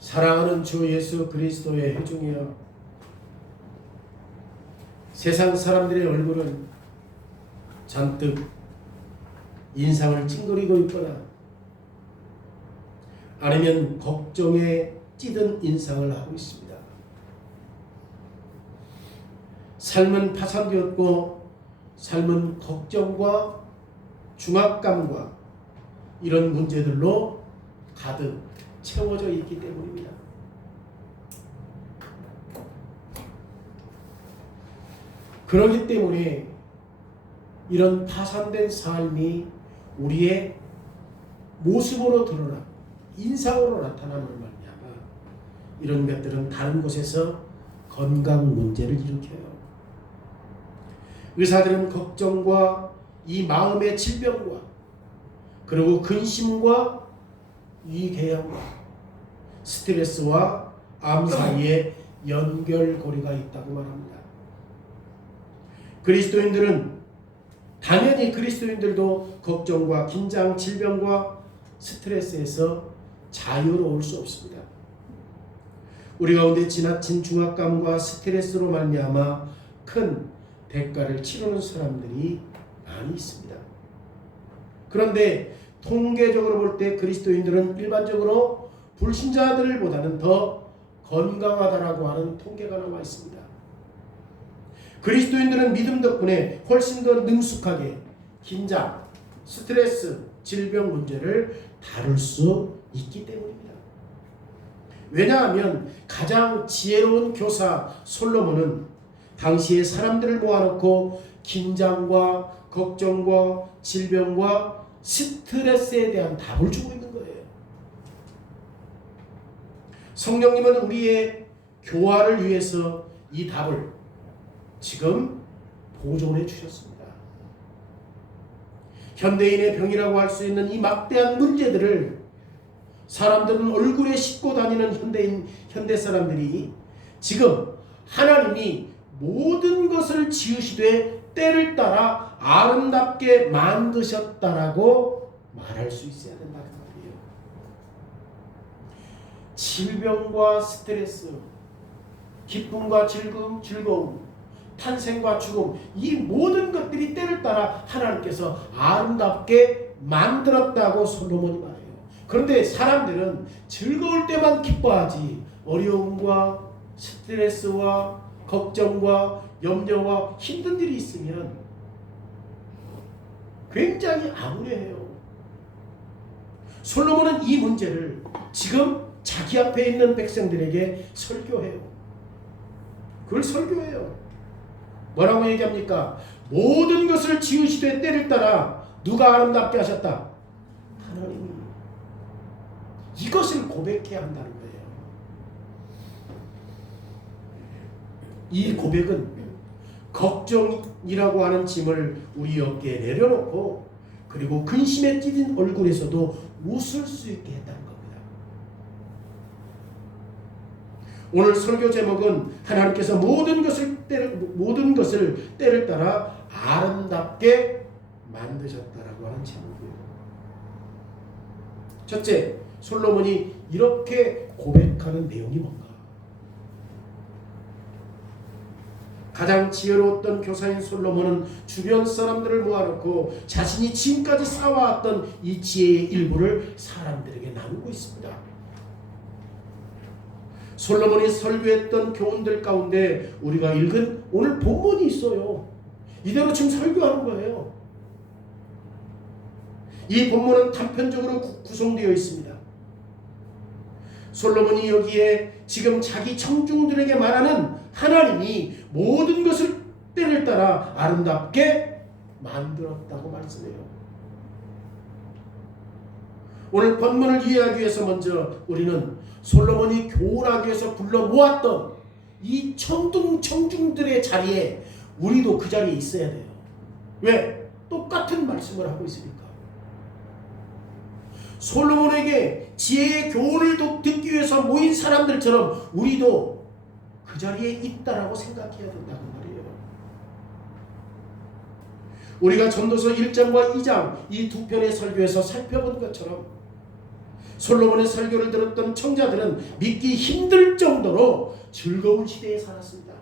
사랑하는 주 예수 그리스도의 회중이여, 세상 사람들의 얼굴은 잔뜩 인상을 찡그리고 있거나 아니면 걱정에 찌든 인상을 하고 있습니다. 삶은 파산되었고 삶은 걱정과 중압감과 이런 문제들로 가득 채워져 있기 때문입니다. 그렇기 때문에 이런 파산된 삶이 우리의 모습으로 드러나 인상으로 나타나는 말이냐가 이런 것들은 다른 곳에서 건강 문제를 일으켜요. 의사들은 걱정과 이 마음의 질병과 그리고 근심과 위궤양과 스트레스와 암 사이에 연결고리가 있다고 말합니다. 그리스도인들은 당연히 그리스도인들도 걱정과 긴장, 질병과 스트레스에서 자유로울 수 없습니다. 우리 가운데 지나친 중압감과 스트레스로 말미암아 큰 대가를 치르는 사람들이 많이 있습니다. 그런데 통계적으로 볼 때 그리스도인들은 일반적으로 불신자들보다는 더 건강하다라고 하는 통계가 나와 있습니다. 그리스도인들은 믿음 덕분에 훨씬 더 능숙하게 긴장, 스트레스, 질병 문제를 다룰 수 있기 때문입니다. 왜냐하면 가장 지혜로운 교사 솔로몬은 당시의 사람들을 모아놓고 긴장과 걱정과 질병과 스트레스에 대한 답을 주고 있는 거예요. 성령님은 우리의 교화를 위해서 이 답을 지금 보존해 주셨습니다. 현대인의 병이라고 할 수 있는 이 막대한 문제들을 사람들은 얼굴에 싣고 다니는 현대 사람들이 지금 하나님이 모든 것을 지으시되 때를 따라 아름답게 만드셨다라고 말할 수 있어야 된다는 말이에요. 질병과 스트레스, 기쁨과 즐거움, 탄생과 죽음, 이 모든 것들이 때를 따라 하나님께서 아름답게 만들었다고 솔로몬이 말해요. 그런데 사람들은 즐거울 때만 기뻐하지 어려움과 스트레스와 걱정과 염려와 힘든 일이 있으면 굉장히 암울해해요. 솔로몬은 이 문제를 지금 자기 앞에 있는 백성들에게 설교해요. 그걸 설교해요. 뭐라고 얘기합니까? 모든 것을 지으시되 때를 따라 누가 아름답게 하셨다? 하나님이. 이것을 고백해야 한다는 거예요. 이 고백은 걱정이라고 하는 짐을 우리 어깨에 내려놓고 그리고 근심에 찌든 얼굴에서도 웃을 수 있게 했다는 겁니다. 오늘 설교 제목은 하나님께서 모든 것을 때를 따라 아름답게 만드셨다라고 하는 제목이에요. 첫째, 솔로몬이 이렇게 고백하는 내용이 뭔가? 가장 지혜로웠던 교사인 솔로몬은 주변 사람들을 모아놓고 자신이 지금까지 쌓아왔던 이 지혜의 일부를 사람들에게 나누고 있습니다. 솔로몬이 설교했던 교훈들 가운데 우리가 읽은 오늘 본문이 있어요. 이대로 지금 설교하는 거예요. 이 본문은 단편적으로 구성되어 있습니다. 솔로몬이 여기에 지금 자기 청중들에게 말하는 하나님이 모든 것을 때를 따라 아름답게 만들었다고 말씀해요. 오늘 본문을 이해하기 위해서 먼저 우리는 솔로몬이 교훈하기 위해서 불러 모았던 이 청중들의 자리에 우리도 그 자리에 있어야 돼요. 왜? 똑같은 말씀을 하고 있으니까. 솔로몬에게 지혜의 교훈을 듣기 위해서 모인 사람들처럼 우리도 그 자리에 있다라고 생각해야 된다는 말이에요. 우리가 전도서 1장과 2장 이 두 편의 설교에서 살펴본 것처럼 솔로몬의 설교를 들었던 청자들은 믿기 힘들 정도로 즐거운 시대에 살았습니다.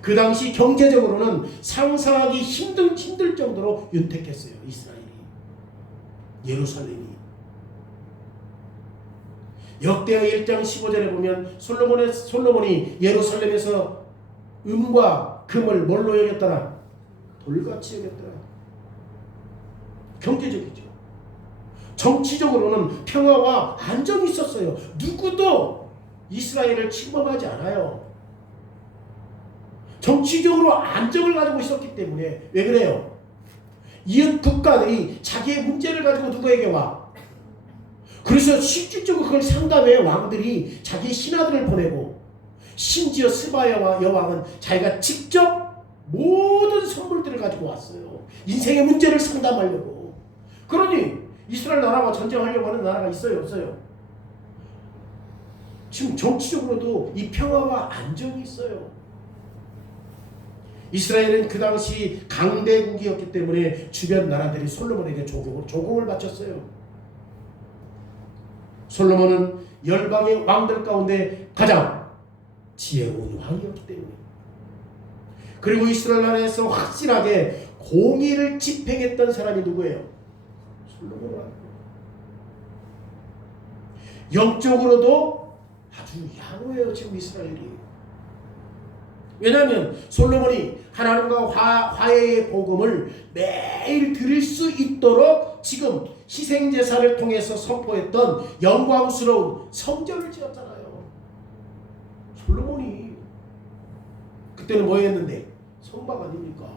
그 당시 경제적으로는 상상하기 힘들 정도로 윤택했어요. 이스라엘이, 예루살렘이. 역대하 1장 15절에 보면 솔로몬이 예루살렘에서 은과 금을 뭘로 여겼더라? 돌같이 여겼더라. 경제적이죠. 정치적으로는 평화와 안정이 있었어요. 누구도 이스라엘을 침범하지 않아요. 정치적으로 안정을 가지고 있었기 때문에. 왜 그래요? 이웃 국가들이 자기의 문제를 가지고 누구에게 와? 그래서 실질적으로 그걸 상담해 왕들이 자기 신하들을 보내고, 심지어 스바 여왕은 자기가 직접 모든 선물들을 가지고 왔어요. 인생의 문제를 상담하려고. 그러니 이스라엘 나라와 전쟁하려고 하는 나라가 있어요, 없어요? 지금 정치적으로도 이 평화와 안정이 있어요. 이스라엘은 그 당시 강대국이었기 때문에 주변 나라들이 솔로몬에게 조공을 바쳤어요. 솔로몬은 열방의 왕들 가운데 가장 지혜로운 왕이었기 때문에. 그리고 이스라엘 나라에서 확실하게 공의를 집행했던 사람이 누구예요? 솔로몬 왕. 영적으로도 아주 양호해요, 지금 이스라엘이. 왜냐하면 솔로몬이 하나님과 화해의 복음을 매일 들을 수 있도록 지금 희생제사를 통해서 선포했던 영광스러운 성전을 지었잖아요. 솔로몬이. 그때는 뭐 했는데? 성막 아닙니까?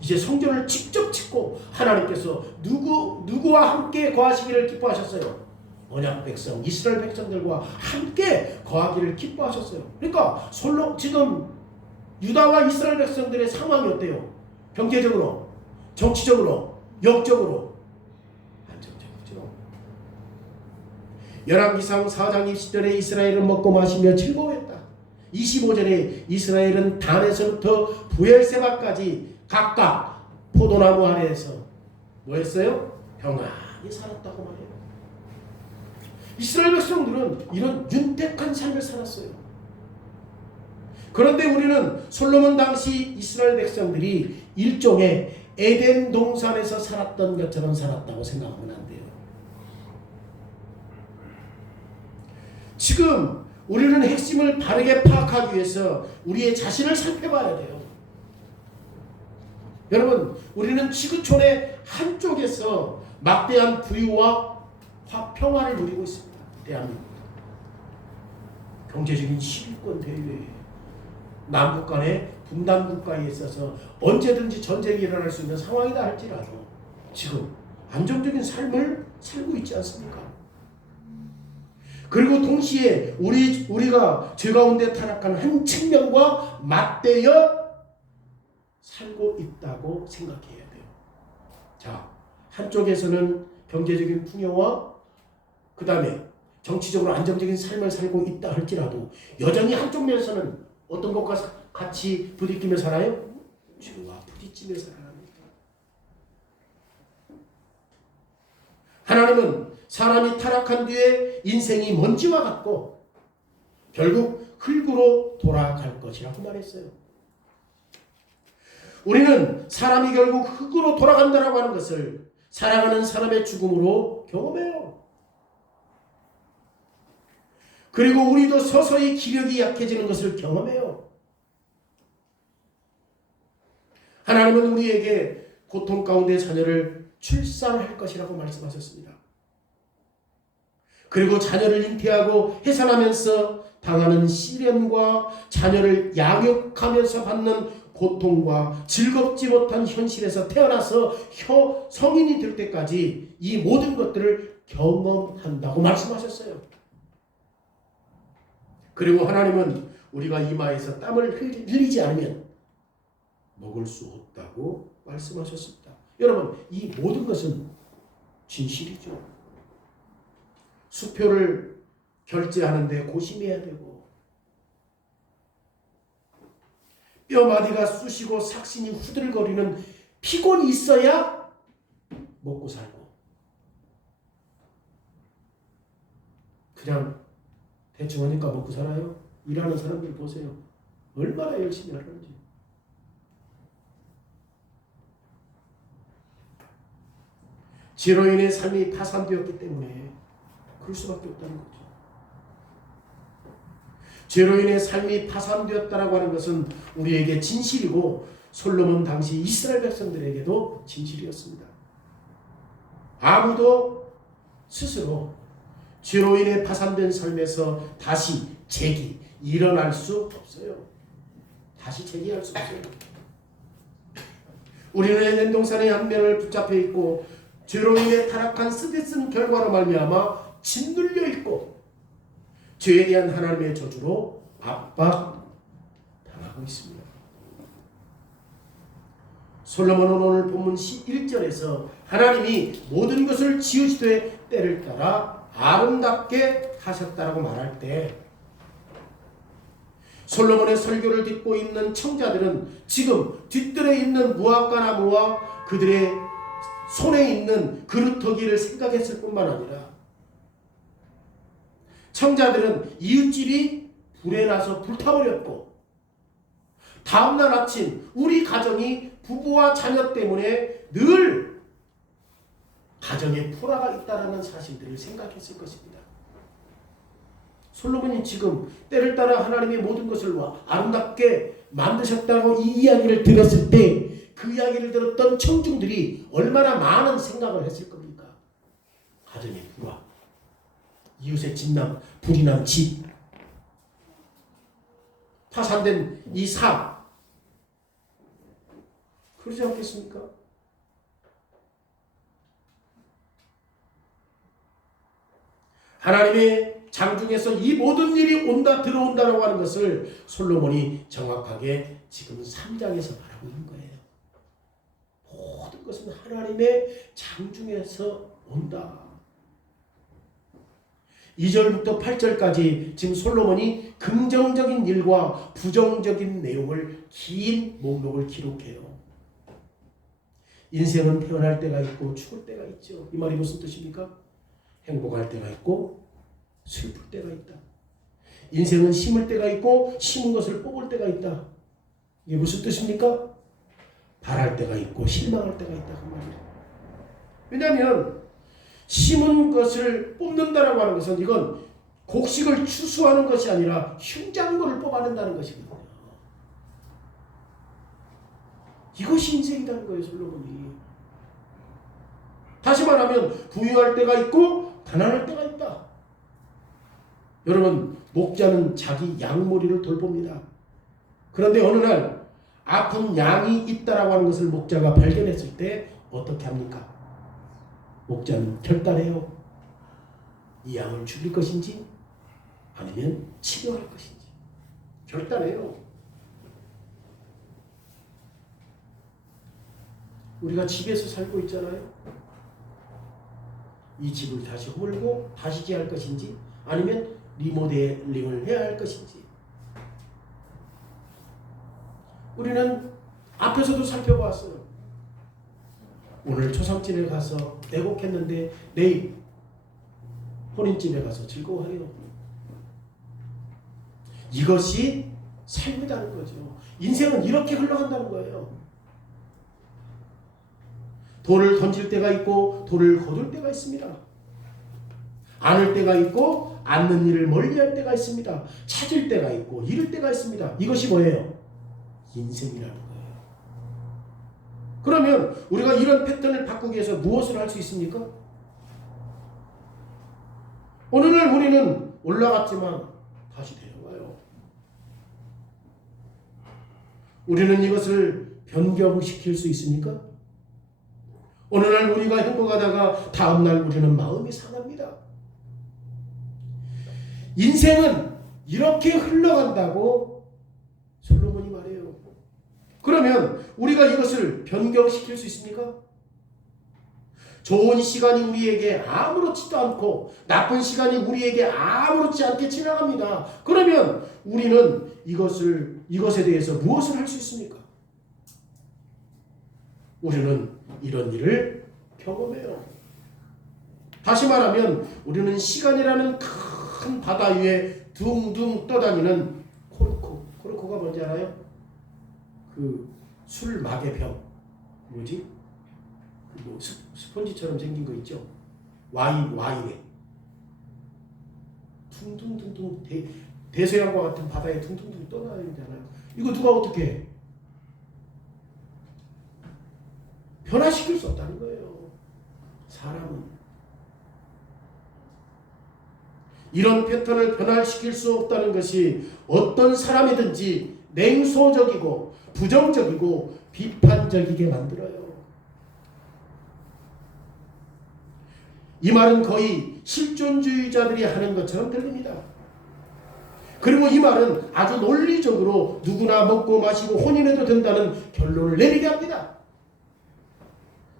이제 성전을 직접 짓고 하나님께서 누구와 함께 거하시기를 기뻐하셨어요? 언약 백성, 이스라엘 백성들과 함께 거하기를 기뻐하셨어요. 그러니까 지금 유다와 이스라엘 백성들의 상황이 어때요? 경제적으로, 정치적으로, 영적으로 안정적이죠. 열왕기상 4장 20절에 이스라엘은 먹고 마시며 즐거워했다. 25절에 이스라엘은 단에서부터 부엘세바까지 각각 포도나무 아래에서 뭐 했어요? 평안히 살았다고 말해요. 이스라엘 백성들은 이런 윤택한 삶을 살았어요. 그런데 우리는 솔로몬 당시 이스라엘 백성들이 일종의 에덴 동산에서 살았던 것처럼 살았다고 생각하면 안 돼요. 지금 우리는 핵심을 바르게 파악하기 위해서 우리의 자신을 살펴봐야 돼요. 여러분, 우리는 지구촌의 한쪽에서 막대한 부유와 평화를 누리고 있습니다. 대한민국. 경제적인 10위권 대회에 남북 간의 분단 국가에 있어서 언제든지 전쟁이 일어날 수 있는 상황이다 할지라도 지금 안정적인 삶을 살고 있지 않습니까? 그리고 동시에 우리가 죄 가운데 타락한 한 측면과 맞대어 살고 있다고 생각해야 돼요. 자, 한쪽에서는 경제적인 풍요와 그 다음에 정치적으로 안정적인 삶을 살고 있다 할지라도 여전히 한쪽 면에서는 어떤 것과 같이 부딪히며 살아요? 죄와 부딪히며 살아갑니다. 하나님은 사람이 타락한 뒤에 인생이 먼지와 같고 결국 흙으로 돌아갈 것이라고 말했어요. 우리는 사람이 결국 흙으로 돌아간다라고 하는 것을 사랑하는 사람의 죽음으로 경험해요. 그리고 우리도 서서히 기력이 약해지는 것을 경험해요. 하나님은 우리에게 고통 가운데 자녀를 출산할 것이라고 말씀하셨습니다. 그리고 자녀를 잉태하고 해산하면서 당하는 시련과 자녀를 양육하면서 받는 고통과 즐겁지 못한 현실에서 태어나서 성인이 될 때까지 이 모든 것들을 경험한다고 말씀하셨어요. 그리고 하나님은 우리가 이마에서 땀을 흘리지 않으면 먹을 수 없다고 말씀하셨습니다. 여러분, 이 모든 것은 진실이죠. 수표를 결제하는데 고심해야 되고 뼈마디가 쑤시고 삭신이 후들거리는 피곤이 있어야 먹고 살고 그냥 대충 하니까 먹고 살아요? 일하는 사람들 보세요. 얼마나 열심히 하는지. 죄로 인해 삶이 파산되었기 때문에 그럴 수밖에 없다는 거죠. 죄로 인해 삶이 파산되었다라고 하는 것은 우리에게 진실이고 솔로몬 당시 이스라엘 백성들에게도 진실이었습니다. 아무도 스스로 죄로 인해 파산된 삶에서 다시 일어날 수 없어요. 다시 재기할 수 없어요. 우리는 에덴 동산의 한 면을 붙잡혀 있고 죄로 인해 타락한 스데슨 결과로 말미암아 짓눌려 있고 죄에 대한 하나님의 저주로 압박당하고 있습니다. 솔로몬은 오늘 본문 1절에서 하나님이 모든 것을 지으시되 때를 따라 아름답게 하셨다라고 말할 때 솔로몬의 설교를 듣고 있는 청자들은 지금 뒤뜰에 있는 무화과 나무와 그들의 손에 있는 그루터기를 생각했을 뿐만 아니라 청자들은 이웃집이 불에 나서 불타버렸고 다음날 아침 우리 가정이 부부와 자녀 때문에 늘 가정에 불화가 있다는 사실들을 생각했을 것입니다. 솔로몬이 지금 때를 따라 하나님의 모든 것을 아름답게 만드셨다고 이 이야기를 들었을 때 그 이야기를 들었던 청중들이 얼마나 많은 생각을 했을 겁니까? 가정의 불화, 이웃의 진남, 불이 난 집, 파산된 이 삶, 그러지 않겠습니까? 하나님의 장중에서 이 모든 일이 들어온다라고 하는 것을 솔로몬이 정확하게 지금 3장에서 말하고 있는 거예요. 모든 것은 하나님의 장중에서 온다. 2절부터 8절까지 지금 솔로몬이 긍정적인 일과 부정적인 내용을 긴 목록을 기록해요. 인생은 태어날 때가 있고 죽을 때가 있죠. 이 말이 무슨 뜻입니까? 행복할 때가 있고 슬플 때가 있다. 인생은 심을 때가 있고 심은 것을 뽑을 때가 있다. 이게 무슨 뜻입니까? 바랄 때가 있고 실망할 때가 있다 그 말이에요. 왜냐하면 심은 것을 뽑는다라고 하는 것은 이건 곡식을 추수하는 것이 아니라 흉장물을 뽑아낸다는 것이거든요. 이것이 인생이라는 거예요, 솔로몬이. 다시 말하면 부유할 때가 있고 가난할 때가 있다. 여러분, 목자는 자기 양머리를 돌봅니다. 그런데 어느 날 아픈 양이 있다라고 하는 것을 목자가 발견했을 때 어떻게 합니까? 목자는 결단해요. 이 양을 죽일 것인지 아니면 치료할 것인지 결단해요. 우리가 집에서 살고 있잖아요. 이 집을 다시 헐고 다시 지을 것인지 아니면 리모델링을 해야 할 것인지 우리는 앞에서도 살펴보았어요. 오늘 초상집에 가서 애곡했는데 내일 혼인집에 가서 즐거워해요. 이것이 삶이라는 거죠. 인생은 이렇게 흘러간다는 거예요. 돌을 던질 때가 있고 돌을 거둘 때가 있습니다. 안을 때가 있고 않는 일을 멀리할 때가 있습니다. 찾을 때가 있고 잃을 때가 있습니다. 이것이 뭐예요? 인생이라는 거예요. 그러면 우리가 이런 패턴을 바꾸기 위해서 무엇을 할 수 있습니까? 어느 날 우리는 올라갔지만 다시 내려와요. 우리는 이것을 변경시킬 수 있습니까? 어느 날 우리가 행복하다가 다음 날 우리는 마음이 상합니다. 인생은 이렇게 흘러간다고 솔로몬이 말해요. 그러면 우리가 이것을 변경시킬 수 있습니까? 좋은 시간이 우리에게 아무렇지도 않고 나쁜 시간이 우리에게 아무렇지 않게 지나갑니다. 그러면 우리는 이것에 대해서 무엇을 할 수 있습니까? 우리는 이런 일을 경험해요. 다시 말하면 우리는 시간이라는 큰 큰 바다 위에 둥둥 떠다니는 코르코. 코르코가 뭔지 알아요? 그 술 마개병. 뭐지? 뭐 스펀지처럼 생긴 거 있죠? 와인에. 퉁퉁퉁퉁 대서양과 같은 바다에 퉁퉁퉁 떠다니잖아요. 이거 누가 어떻게 해? 변화시킬 수 없다는 거예요. 사람은. 이런 패턴을 변화시킬 수 없다는 것이 어떤 사람이든지 냉소적이고 부정적이고 비판적이게 만들어요. 이 말은 거의 실존주의자들이 하는 것처럼 들립니다. 그리고 이 말은 아주 논리적으로 누구나 먹고 마시고 혼인해도 된다는 결론을 내리게 합니다.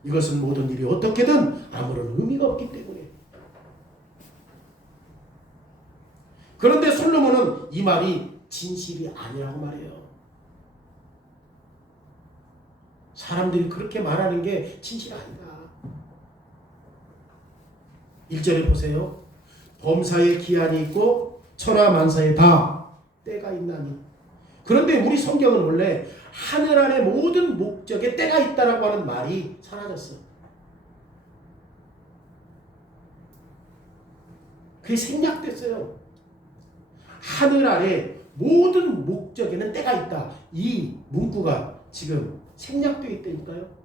이것은 모든 일이 어떻게든 아무런 의미가 없기 때문에. 그런데 솔로몬은 이 말이 진실이 아니라고 말해요. 사람들이 그렇게 말하는 게 진실 아니다. 1절에 보세요. 범사에 기한이 있고 천하만사에 다 때가 있나니. 그런데 우리 성경은 원래 하늘 안에 모든 목적에 때가 있다라고 하는 말이 사라졌어. 그게 생략됐어요. 하늘 아래 모든 목적에는 때가 있다. 이 문구가 지금 생략되어 있다니까요.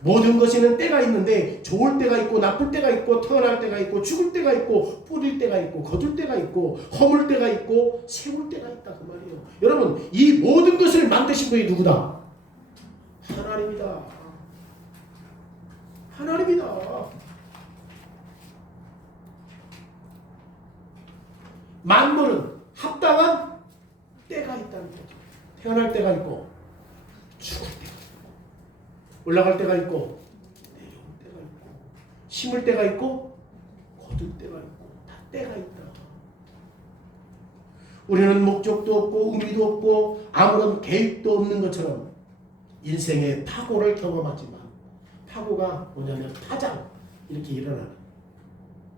모든 것에는 때가 있는데 좋을 때가 있고 나쁠 때가 있고 태어날 때가 있고 죽을 때가 있고 뿌릴 때가 있고 거둘 때가 있고 허물 때가 있고 세울 때가 있다 그 말이에요. 여러분 이 모든 것을 만드신 분이 누구다? 하나님이다. 하나님이다. 만물은 합당한 때가 있다는 거죠. 태어날 때가 있고 죽을 때가 있고 올라갈 때가 있고 내려올 때가 있고 심을 때가 있고 거둘 때가 있고 다 때가 있다. 우리는 목적도 없고 의미도 없고 아무런 계획도 없는 것처럼 인생의 파고를 경험하지만 파고가 뭐냐면 파장 이렇게 일어나는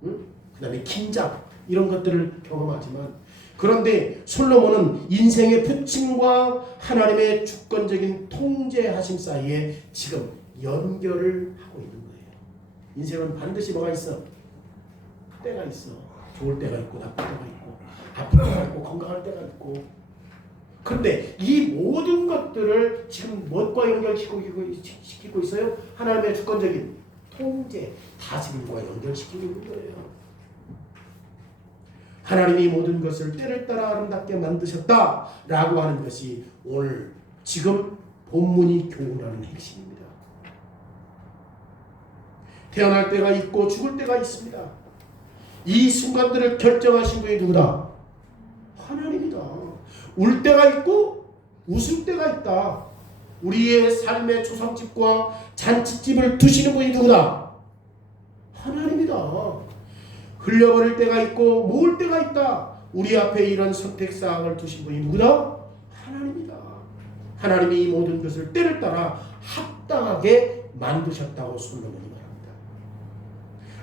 그 다음에 긴장 이런 것들을 경험하지만 그런데 솔로몬은 인생의 부침과 하나님의 주권적인 통제하심 사이에 지금 연결을 하고 있는 거예요. 인생은 반드시 뭐가 있어? 때가 있어. 좋을 때가 있고 나쁠 때가 있고 아플 때가 있고 건강할 때가 있고. 그런데 이 모든 것들을 지금 무엇과 연결시키고 있어요? 하나님의 주권적인 통제, 다스림과 연결시키고 있는 거예요. 하나님이 모든 것을 때를 따라 아름답게 만드셨다라고 하는 것이 오늘 지금 본문이 교훈하는 핵심입니다. 태어날 때가 있고 죽을 때가 있습니다. 이 순간들을 결정하신 분이 누구다? 하나님이다. 울 때가 있고 웃을 때가 있다. 우리의 삶의 초상집과 잔치집을 두시는 분이 누구다? 하나님이다. 흘려버릴 때가 있고 모을 때가 있다. 우리 앞에 이런 선택사항을 두신 분이 누구다? 하나님이다. 하나님이 이 모든 것을 때를 따라 합당하게 만드셨다고 솔로몬이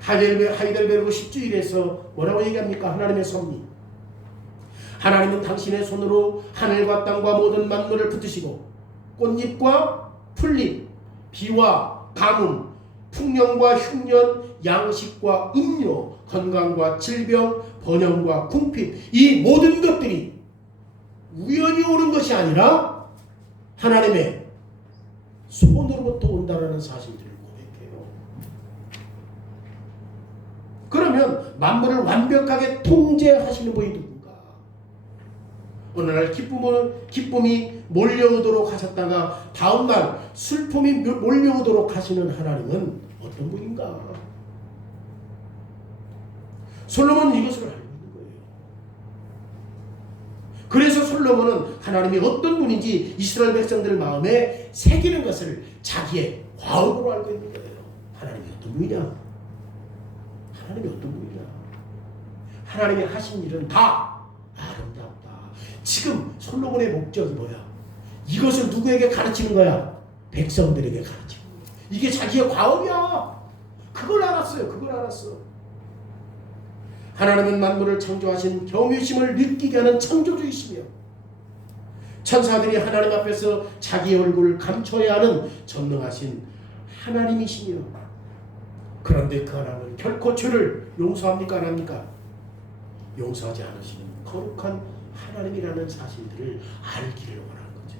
말합니다. 하이델베르그 10주일에서 뭐라고 얘기합니까? 하나님의 섭리. 하나님은 당신의 손으로 하늘과 땅과 모든 만물을 붙드시고 꽃잎과 풀잎, 비와 가뭄, 풍년과 흉년, 양식과 음료, 건강과 질병, 번영과 궁핍 이 모든 것들이 우연히 오는 것이 아니라 하나님의 손으로부터 온다라는 사실들을 고백해요. 그러면 만물을 완벽하게 통제하시는 분이 누군가? 어느 날 기쁨이 몰려오도록 하셨다가 다음날 슬픔이 몰려오도록 하시는 하나님은 어떤 분인가? 솔로몬은 이것을 알고 있는 거예요. 그래서 솔로몬은 하나님이 어떤 분인지 이스라엘 백성들 마음에 새기는 것을 자기의 과업으로 알고 있는 거예요. 하나님이 어떤 분이냐? 하나님이 어떤 분이냐? 하나님이 하신 일은 다 아름답다. 지금 솔로몬의 목적이 뭐야? 이것을 누구에게 가르치는 거야? 백성들에게 가르치는 거야. 이게 자기의 과업이야. 그걸 알았어요. 그걸 알았어. 하나님은 만물을 창조하신 경외심을 느끼게 하는 창조주이시며 천사들이 하나님 앞에서 자기 얼굴을 감춰야 하는 전능하신 하나님이시며 그런데 그 하나님은 결코 죄를 용서합니까? 안 합니까? 용서하지 않으시는 거룩한 하나님이라는 사실들을 알기를 원하는 거죠.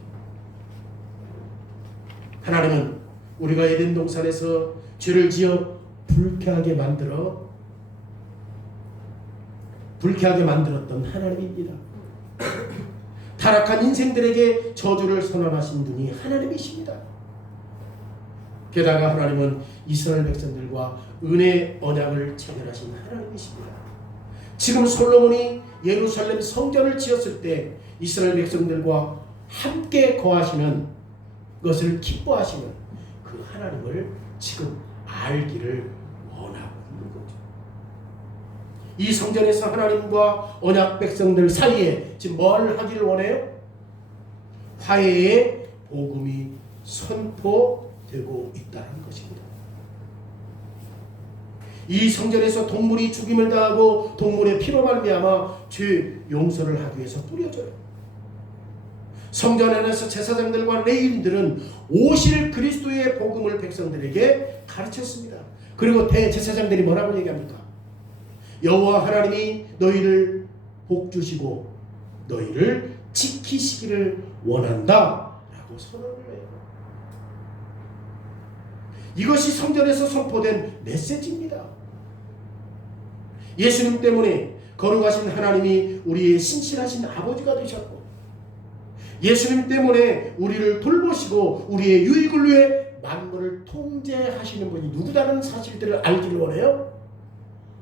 하나님은 우리가 에덴 동산에서 죄를 지어 불쾌하게 만들었던 하나님입니다. 타락한 인생들에게 저주를 선언하신 분이 하나님이십니다. 게다가 하나님은 이스라엘 백성들과 은혜 언약을 체결하신 하나님이십니다. 지금 솔로몬이 예루살렘 성전을 지었을 때 이스라엘 백성들과 함께 거하시는 것을 기뻐하시는 그 하나님을 지금 알기를 원하고 있는 거죠. 이 성전에서 하나님과 언약 백성들 사이에 지금 뭘 하기를 원해요? 화해의 복음이 선포되고 있다는 것입니다. 이 성전에서 동물이 죽임을 당하고 동물의 피로 말미암아 죄 용서를 하기 위해서 뿌려져요. 성전 안에서 제사장들과 레위인들은 오실 그리스도의 복음을 백성들에게 가르쳤습니다. 그리고 대제사장들이 뭐라고 얘기합니까? 여호와 하나님이 너희를 복주시고 너희를 지키시기를 원한다 라고 선언을 해요. 이것이 성전에서 선포된 메시지입니다. 예수님 때문에 거룩하신 하나님이 우리의 신실하신 아버지가 되셨고 예수님 때문에 우리를 돌보시고 우리의 유익을 위해 만물을 통제하시는 분이 누구다는 사실들을 알기를 원해요.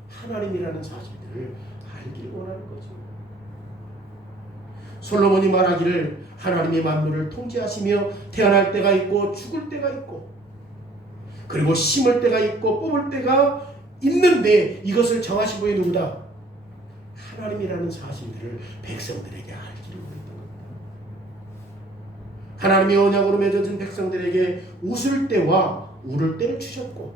하나님이라는 사실들을 알기를 원하는 거죠. 솔로몬이 말하기를 하나님이 만물을 통제하시며 태어날 때가 있고 죽을 때가 있고 그리고 심을 때가 있고 뽑을 때가 있는데 이것을 정하신 분이 누구다? 하나님이라는 사실들을 백성들에게 알기를 원했던 겁니다. 하나님의 언약으로 맺어진 백성들에게 웃을 때와 울을 때를 주셨고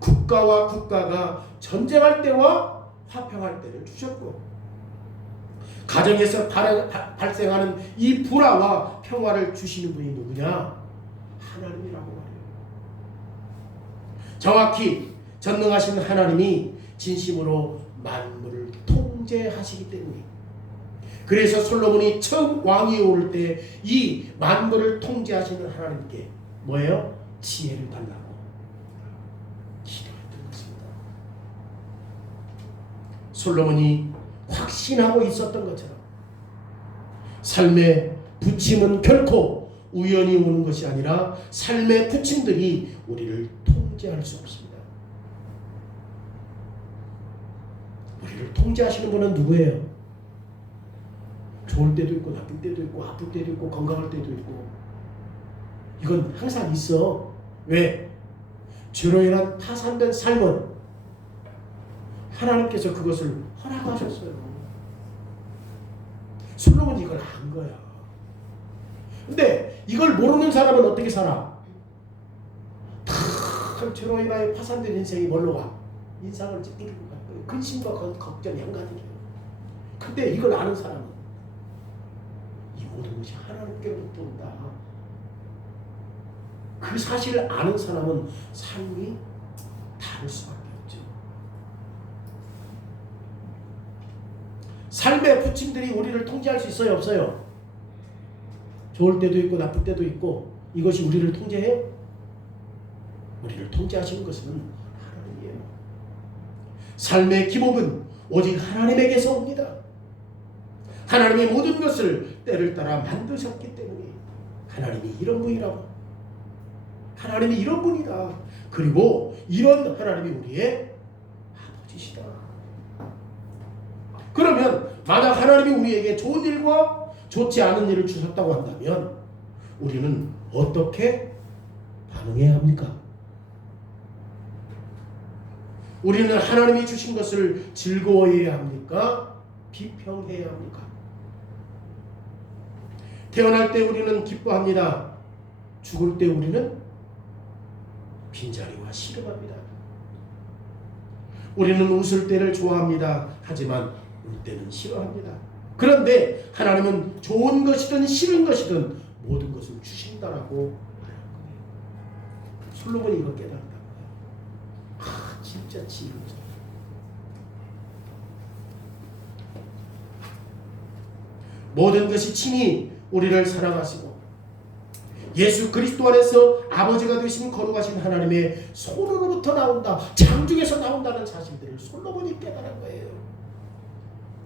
국가와 국가가 전쟁할 때와 화평할 때를 주셨고 가정에서 발생하는 이 불화와 평화를 주시는 분이 누구냐? 하나님이라고 말해요. 정확히 전능하신 하나님이 진심으로 만물을 통제하시기 때문에 그래서 솔로몬이 처음 왕위에 오를 때 이 만물을 통제하시는 하나님께 뭐예요? 지혜를 달라고 기도했던 것입니다. 솔로몬이 확신하고 있었던 것처럼 삶의 부침은 결코 우연히 오는 것이 아니라 삶의 부침들이 우리를 통제할 수 없습니다. 우리를 통제하시는 분은 누구예요? 좋을 때도 있고 나쁠 때도 있고 아플 때도 있고 건강할 때도 있고 이건 항상 있어. 왜? 죄로 인한 파산된 삶은 하나님께서 그것을 허락하셨어요. 솔로몬이 이걸 안 거야. 근데 이걸 모르는 사람은 어떻게 살아? 다 죄로 인하여 파산된 인생이 뭘로 가? 인상을 찌푸리고 가. 근심과 걱정이 한가득이에요. 근데 이걸 아는 사람은 이 모든 것이 하나님께로부터 온다. 그 사실을 아는 사람은 삶이 다를 수밖에 없죠. 삶의 부침들이 우리를 통제할 수 있어요? 없어요? 좋을 때도 있고 나쁠 때도 있고 이것이 우리를 통제해요? 우리를 통제하시는 것은 하나님이에요. 삶의 기복은 오직 하나님에게서 옵니다. 하나님이 모든 것을 때를 따라 만드셨기 때문에 하나님이 이런 분이라고 하나님이 이런 분이다. 그리고 이런 하나님이 우리의 아버지시다. 그러면 만약 하나님이 우리에게 좋은 일과 좋지 않은 일을 주셨다고 한다면 우리는 어떻게 반응해야 합니까? 우리는 하나님이 주신 것을 즐거워해야 합니까? 비평해야 합니까? 태어날 때 우리는 기뻐합니다. 죽을 때 우리는 빈자리와 씨름합니다. 우리는 웃을 때를 좋아합니다. 하지만 울 때는 싫어합니다. 그런데 하나님은 좋은 것이든 싫은 것이든 모든 것을 주신다라고 말하는 거예요. 솔로몬이 이거 깨달았다. 진짜 지혜롭다. 모든 것이 친히 우리를 사랑하시고 예수 그리스도 안에서 아버지가 되신 거룩하신 하나님의 손으로부터 나온다, 창중에서 나온다는 사실들을 솔로몬이 깨달은 거예요.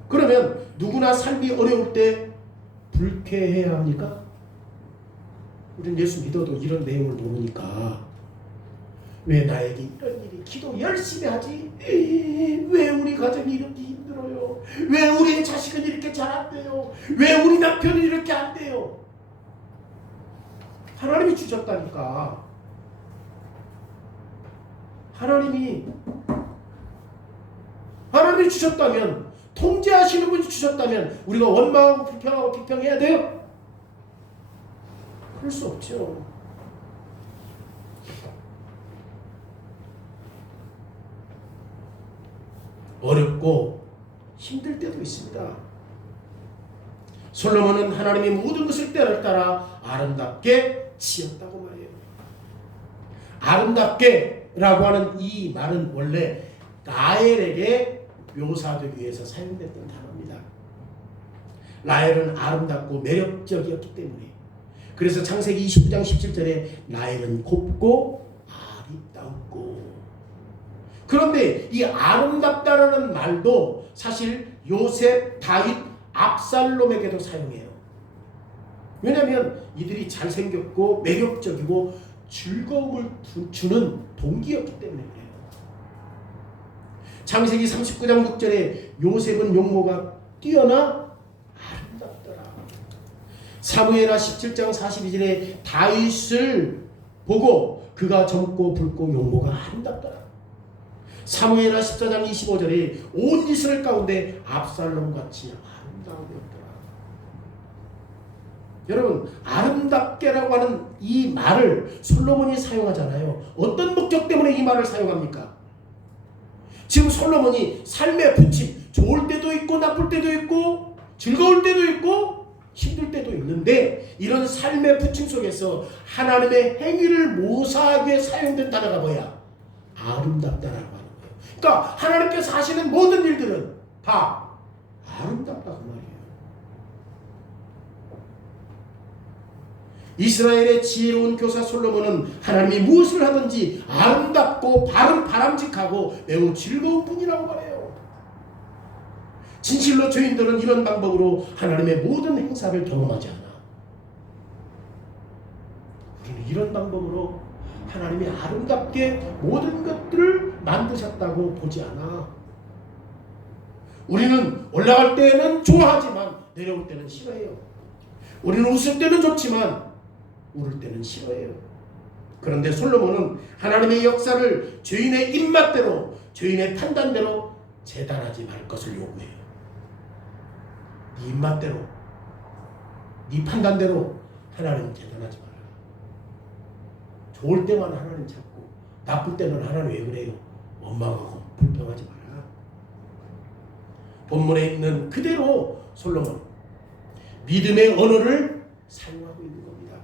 그러면 누구나 삶이 어려울 때 불쾌해야 합니까? 우리는 예수 믿어도 이런 내용을 모르니까 왜 나에게 이런 일이, 기도 열심히 하지? 왜 우리 가정이 이렇게 힘들어요? 왜 우리 자식은 이렇게 잘 안 돼요? 왜 우리 남편은 이렇게 안 돼요? 하나님이 주셨다니까. 하나님이 주셨다면, 통제하시는 분이 주셨다면 우리가 원망하고 불평하고 비평해야 돼요? 그럴 수 없죠. 어렵고 힘들 때도 있습니다. 솔로몬은 하나님의 모든 것을 때를 따라 아름답게 지었다고 말해요. 아름답게 라고 하는 이 말은 원래 라헬에게 묘사되기 위해서 사용됐던 단어입니다. 라헬은 아름답고 매력적이었기 때문에, 그래서 창세기 29장 17절에 라헬은 곱고 아름답고. 그런데 이 아름답다라는 말도 사실 요셉, 다윗, 압살롬에게도 사용해요. 왜냐하면 이들이 잘생겼고 매력적이고 즐거움을 주는 동기였기 때문에 그래요. 창세기 39장 6절에 요셉은 용모가 뛰어나 아름답더라. 사무엘하 17장 42절에 다윗을 보고 그가 젊고 붉고 용모가 아름답더라. 사무엘하 14장 25절에 온 이스라엘 가운데 압살롬같이 아름다움이었더라. 여러분, 아름답게라고 하는 이 말을 솔로몬이 사용하잖아요. 어떤 목적 때문에 이 말을 사용합니까? 지금 솔로몬이 삶의 부침, 좋을 때도 있고 나쁠 때도 있고 즐거울 때도 있고 힘들 때도 있는데, 이런 삶의 부침 속에서 하나님의 행위를 묘사하기에 사용된 단어가 뭐야? 아름답다라고 하는 거예요. 그러니까 하나님께서 하시는 모든 일들은 다 아름답다고 말이에요. 이스라엘의 지혜로운 교사 솔로몬은 하나님이 무엇을 하든지 아름답고 바람직하고 매우 즐거운 분이라고 말해요. 진실로 죄인들은 이런 방법으로 하나님의 모든 행사를 경험하지 않아. 우리는 이런 방법으로 하나님이 아름답게 모든 것들을 만드셨다고 보지 않아. 우리는 올라갈 때는 좋아하지만 내려올 때는 싫어해요. 우리는 웃을 때는 좋지만 울을 때는 싫어해요. 그런데 솔로몬은 하나님의 역사를 죄인의 입맛대로, 죄인의 판단대로 재단하지 말 것을 요구해요. 네 입맛대로, 네 판단대로 하나님 재단하지 마라. 좋을 때만 하나님 찾고 나쁠 때는 하나님 왜 그래요? 원망하고 불평하지 마라. 본문에 있는 그대로 솔로몬 믿음의 언어를 사용하고 있는 겁니다.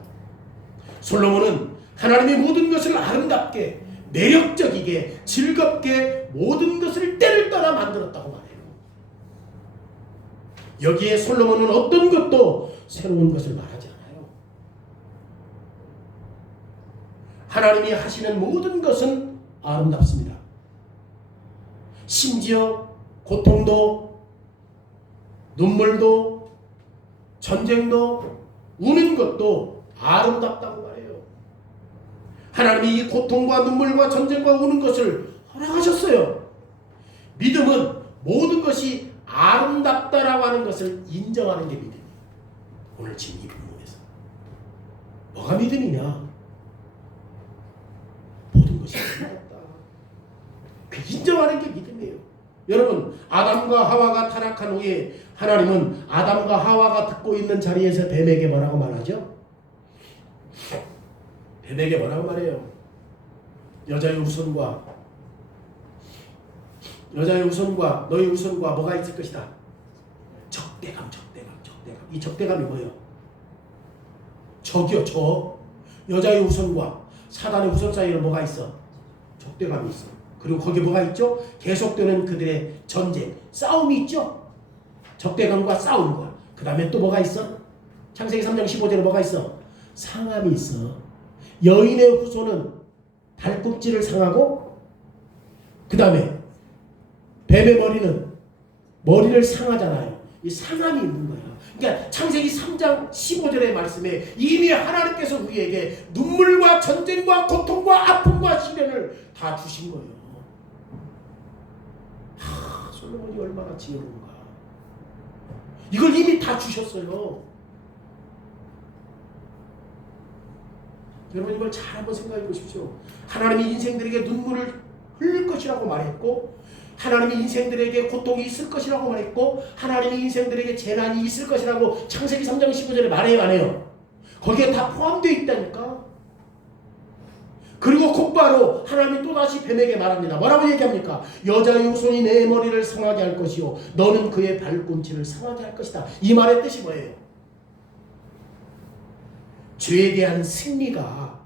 솔로몬은 하나님의 모든 것을 아름답게, 매력적이게, 즐겁게 모든 것을 때를 따라 만들었다고 말해요. 여기에 솔로몬은 어떤 것도 새로운 것을 말하지 않아요. 하나님이 하시는 모든 것은 아름답습니다. 심지어 고통도, 눈물도, 전쟁도, 우는 것도 아름답다고 말해요. 하나님이 이 고통과 눈물과 전쟁과 우는 것을 허락하셨어요. 믿음은 모든 것이 아름답다라고 하는 것을 인정하는 게 믿음이에요. 오늘 지금 이 부분에서 뭐가 믿음이냐? 모든 것이 아름답다. 그 인정하는 게 믿음이에요. 여러분, 아담과 하와가 타락한 후에 하나님은 아담과 하와가 듣고 있는 자리에서 뱀에게 뭐라고 말하죠? 뱀에게 뭐라고 말해요? 여자의 후손과 여자의 후손과 너의 후손과 뭐가 있을 것이다? 적대감. 이 적대감이 뭐예요? 적이요, 적. 여자의 후손과 사단의 후손 사이에는 뭐가 있어? 적대감이 있어. 그리고 거기에 뭐가 있죠? 계속되는 그들의 전쟁, 싸움이 있죠? 적대감과 싸움과. 그 다음에 또 뭐가 있어? 창세기 3장 15절에 뭐가 있어? 상함이 있어. 여인의 후손은 발꿈치를 상하고, 그 다음에 뱀의 머리를 상하잖아요. 이 상함이 있는 거야. 그러니까 창세기 3장 15절의 말씀에 이미 하나님께서 우리에게 눈물과 전쟁과 고통과 아픔과 시련을 다 주신 거예요. 솔로몬이 얼마나 지혜로운가. 이걸 이미 다 주셨어요. 여러분 이걸 잘 한번 생각해 보십시오. 하나님이 인생들에게 눈물을 흘릴 것이라고 말했고, 하나님이 인생들에게 고통이 있을 것이라고 말했고, 하나님이 인생들에게 재난이 있을 것이라고 창세기 3장 15절에 말해요, 안 해요? 거기에 다 포함되어 있다니까. 그리고 곧바로 하나님이 또다시 뱀에게 말합니다. 뭐라고 얘기합니까? 여자의 후손이 내 머리를 상하게 할 것이요 너는 그의 발꿈치를 상하게 할 것이다. 이 말의 뜻이 뭐예요? 죄에 대한 승리가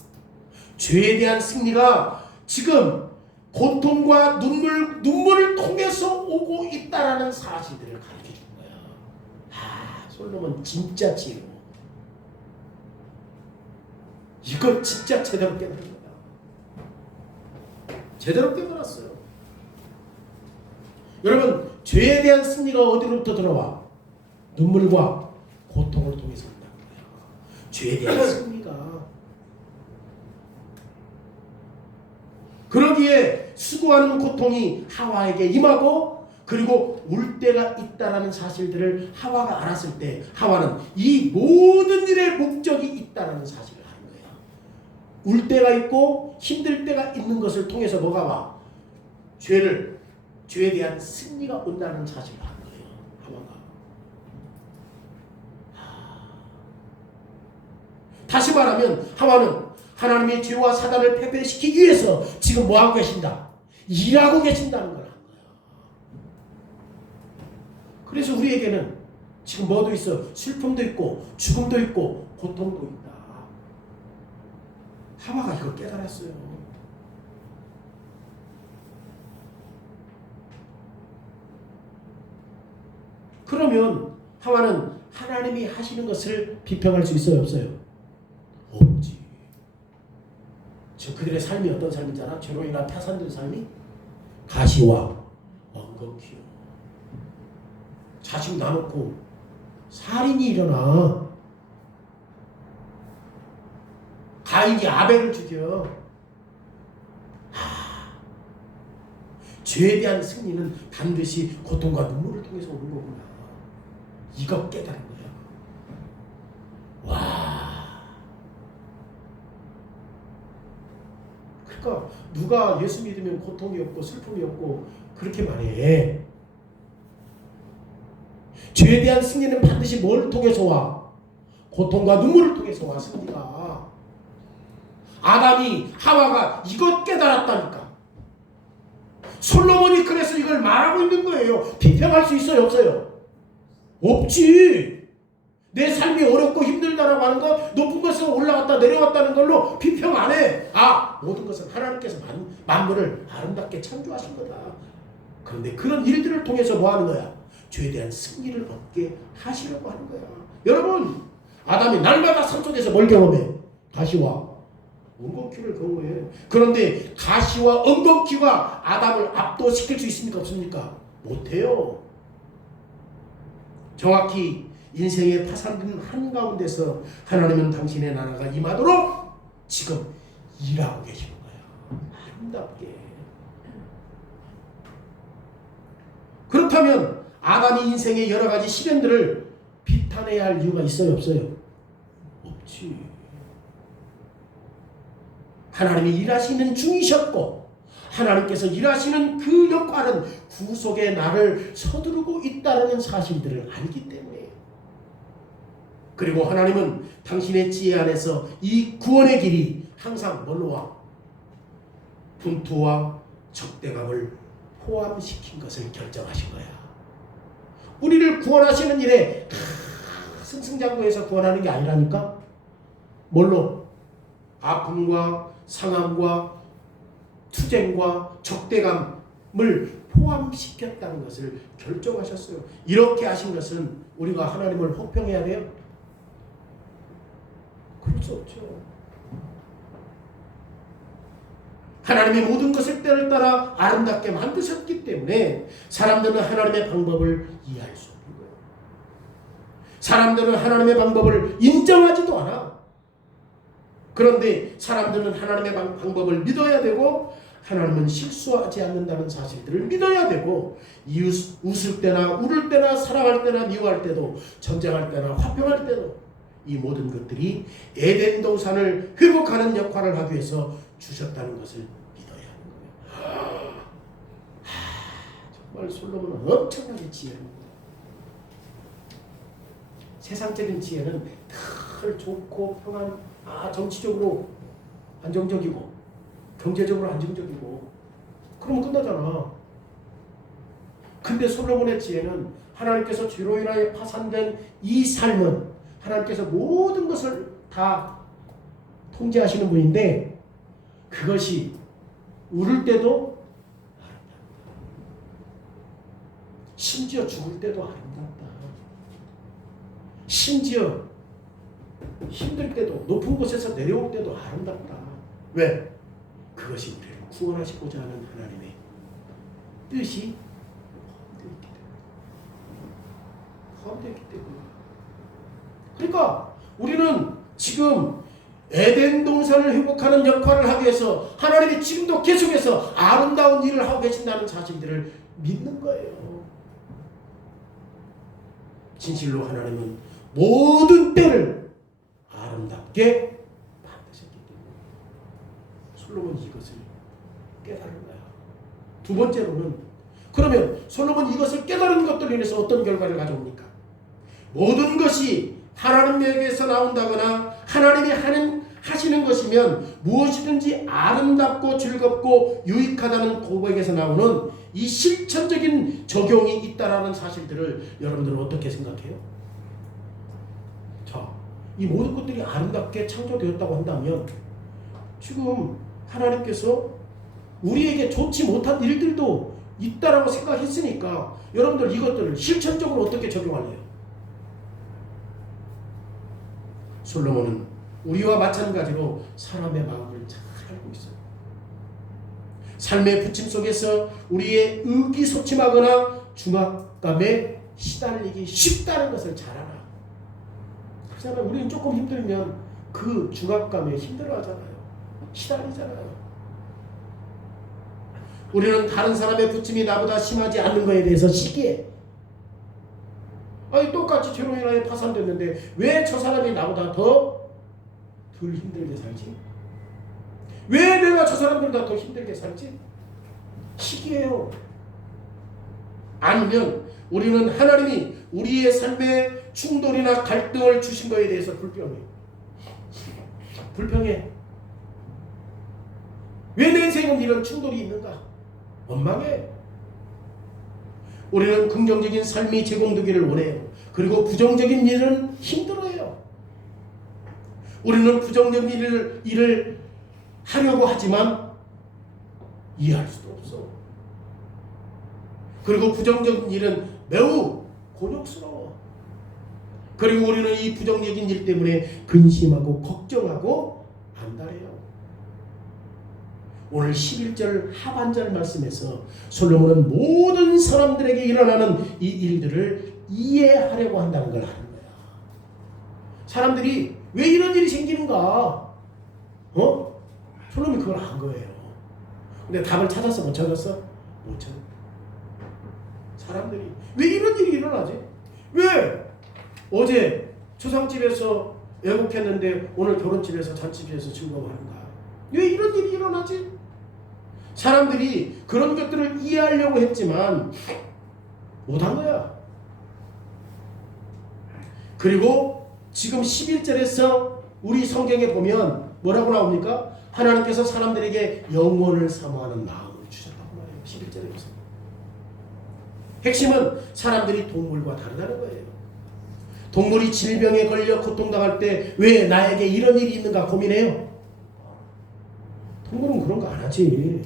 지금 고통과 눈물을 통해서 오고 있다라는 사실들을 가르쳐 준 거야. 솔로몬 진짜 지혜로. 이거 진짜 제대로 깨달은 거야. 제대로 깨달았어요. 여러분, 죄에 대한 승리가 어디로부터 들어와? 눈물과 고통을 통해서 온다는 거야. 죄에 대한 승리가. 그러기에 수고하는 고통이 하와에게 임하고, 그리고 울 때가 있다라는 사실들을 하와가 알았을 때 하와는 이 모든 일의 목적이 있다라는 사실을 아는 거야. 울 때가 있고 힘들 때가 있는 것을 통해서 뭐가 와? 죄에 대한 승리가 온다는 사실을 아는 거예요. 하와가. 다시 말하면 하와는 하나님의 죄와 사단을 패배시키기 위해서 지금 뭐하고 계신다? 일하고 계신다는 걸 한 거야. 그래서 우리에게는 지금 뭐도 있어? 슬픔도 있고 죽음도 있고 고통도 있다. 하와가 이걸 깨달았어요. 그러면 하와는 하나님이 하시는 것을 비평할 수 있어요? 없어요? 없지. 지금 그들의 삶이 어떤 삶인지 알아? 죄로 인한 파산된 삶이 가시와 엉겅퀴요. 자식 나놓고 살인이 일어나. 가인이 아벨을 죽여. 죄에 대한 승리는 반드시 고통과 눈물을 통해서 오는 거구나. 이거 깨달은 거야. 와. 그러니까 누가 예수 믿으면 고통이 없고 슬픔이 없고 그렇게 말해. 죄에 대한 승리는 반드시 뭘 통해서 와? 고통과 눈물을 통해서 와. 승리가. 아담이 하와가 이것 깨달았다니까. 솔로몬이 그래서 이걸 말하고 있는 거예요. 비평할 수 있어요? 없어요? 없지. 내 삶이 어렵고 힘들다라고 하는 것, 높은 것에서 올라갔다 내려왔다는 걸로 비평 안 해. 모든 것은 하나님께서 만물을 아름답게 창조하신 거다. 그런데 그런 일들을 통해서 뭐 하는 거야? 죄에 대한 승리를 얻게 하시려고 하는 거야. 여러분, 아담이 날마다 산속에서 뭘 경험해? 가시와 엉겅퀴를 경험해. 그런데 가시와 엉겅퀴가 아담을 압도시킬 수 있습니까? 없습니까? 못해요. 정확히 인생의 파산된 한가운데서 하나님은 당신의 나라가 임하도록 지금 일하고 계시는 거예요. 아름답게. 그렇다면 아담이 인생의 여러 가지 시련들을 비탄해야 할 이유가 있어요? 없어요? 없지. 하나님이 일하시는 중이셨고 하나님께서 일하시는 그 역할은 구속의 날을 서두르고 있다는 사실들을 알기 때문에. 그리고 하나님은 당신의 지혜 안에서 이 구원의 길이 항상 뭘로 와? 분투와 적대감을 포함시킨 것을 결정하신 거야. 우리를 구원하시는 일에 승승장구해서 구원하는 게 아니라니까. 뭘로? 아픔과 상함과 투쟁과 적대감을 포함시켰다는 것을 결정하셨어요. 이렇게 하신 것은 우리가 하나님을 혹평해야 돼요? 그럴 수 없죠. 하나님의 모든 것을 때를 따라 아름답게 만드셨기 때문에 사람들은 하나님의 방법을 이해할 수 없는 거예요. 사람들은 하나님의 방법을 인정하지도 않아. 그런데 사람들은 하나님의 방법을 믿어야 되고 하나님은 실수하지 않는다는 사실들을 믿어야 되고 이웃 웃을 때나 울을 때나 사랑할 때나 미워할 때도 전쟁할 때나 화평할 때도 이 모든 것들이 에덴 동산을 회복하는 역할을 하기 위해서 주셨다는 것을 믿어야 하는 거예요. 정말 솔로몬은 엄청나게 지혜입니다. 세상적인 지혜는 늘 좋고 평안, 정치적으로 안정적이고 경제적으로 안정적이고 그러면 끝나잖아. 근데 솔로몬의 지혜는 하나님께서 죄로 인하여 파산된 이 삶은 하나님께서 모든 것을 다 통제하시는 분인데 그것이 울을 때도 아름답다. 심지어 죽을 때도 아름답다. 심지어 힘들 때도 높은 곳에서 내려올 때도 아름답다. 왜? 그것이 우리를 구원하시고자 하는 하나님의 뜻이 포함되어 있기 때문에. 그러니까 우리는 지금 에덴 동산을 회복하는 역할을 하기 위해서 하나님이 지금도 계속해서 아름다운 일을 하고 계신다는 사실들을 믿는 거예요. 진실로 하나님은 모든 때를 아름답게 만드셨기 때문에 솔로몬이 이것을 깨달은 거야. 두 번째로는 그러면 솔로몬이 이것을 깨달은 것들로 인해서 어떤 결과를 가져옵니까? 모든 것이 하나님에게서 나온다거나 하나님이 하시는 것이면 무엇이든지 아름답고 즐겁고 유익하다는 고백에서 나오는 이 실천적인 적용이 있다라는 사실들을 여러분들은 어떻게 생각해요? 자, 이 모든 것들이 아름답게 창조되었다고 한다면 지금 하나님께서 우리에게 좋지 못한 일들도 있다라고 생각했으니까 여러분들 이것들을 실천적으로 어떻게 적용할래요? 솔로몬은 우리와 마찬가지로 사람의 마음을 잘 알고 있어요. 삶의 부침 속에서 우리의 의기소침하거나 중압감에 시달리기 쉽다는 것을 잘 알아. 그렇잖아요. 우리는 조금 힘들면 그 중압감에 힘들어하잖아요. 시달리잖아요. 우리는 다른 사람의 부침이 나보다 심하지 않는 것에 대해서 시기해. 아니 똑같이 죄로 인하여 파산됐는데 왜 저 사람이 나보다 더 덜 힘들게 살지? 왜 내가 저 사람들보다 더 힘들게 살지? 시기해요. 아니면 우리는 하나님이 우리의 삶에 충돌이나 갈등을 주신 것에 대해서 불평해. 왜 내 인생은 이런 충돌이 있는가? 원망해. 우리는 긍정적인 삶이 제공되기를 원해요. 그리고 부정적인 일은 힘들어해요. 우리는 부정적인 일을 하려고 하지만 이해할 수도 없어. 그리고 부정적인 일은 매우 곤욕스러워. 그리고 우리는 이 부정적인 일 때문에 근심하고 걱정하고 안달해요. 오늘 11절 하반절 말씀에서 솔로몬은 모든 사람들에게 일어나는 이 일들을 이해하려고 한다는 걸 하는 거야. 사람들이 왜 이런 일이 생기는가? 솔로몬이 그걸 안 거예요. 근데 답을 찾았어? 못 찾았어? 못 찾았어. 사람들이 왜 이런 일이 일어나지? 왜 어제 초상집에서 애국했는데 오늘 결혼집에서 잔치집에서 즐거워하는가? 왜 이런 일이 일어나지? 사람들이 그런 것들을 이해하려고 했지만 못한 거야. 그리고 지금 11절에서 우리 성경에 보면 뭐라고 나옵니까? 하나님께서 사람들에게 영원을 사모하는 마음을 주셨다고 말해요. 11절에 보세요. 핵심은 사람들이 동물과 다르다는 거예요. 동물이 질병에 걸려 고통당할 때 왜 나에게 이런 일이 있는가 고민해요? 동물은 그런 거 안 하지.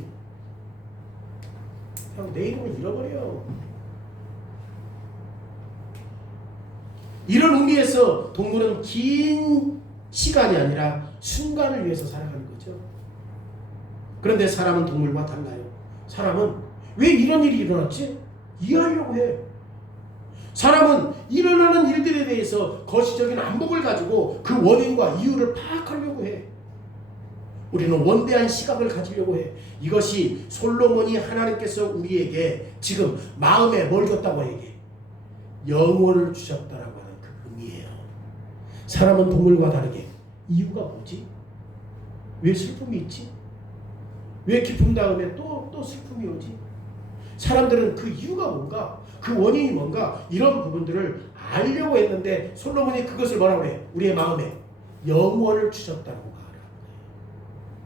그냥 내 이름을 잃어버려. 이런 의미에서 동물은 긴 시간이 아니라 순간을 위해서 살아가는 거죠. 그런데 사람은 동물과 달라요. 사람은 왜 이런 일이 일어났지? 이해하려고 해. 사람은 일어나는 일들에 대해서 거시적인 안목을 가지고 그 원인과 이유를 파악하려고 해. 우리는 원대한 시각을 가지려고 해. 이것이 솔로몬이 하나님께서 우리에게 지금 마음에 뭘 줬다고 얘기해? 영혼을 주셨다라고 하는 그 의미예요. 사람은 동물과 다르게 이유가 뭐지? 왜 슬픔이 있지? 왜 기쁨 다음에 또 슬픔이 오지? 사람들은 그 이유가 뭔가, 그 원인이 뭔가 이런 부분들을 알려고 했는데 솔로몬이 그것을 뭐라고 해? 우리의 마음에 영원을 주셨다고 말하는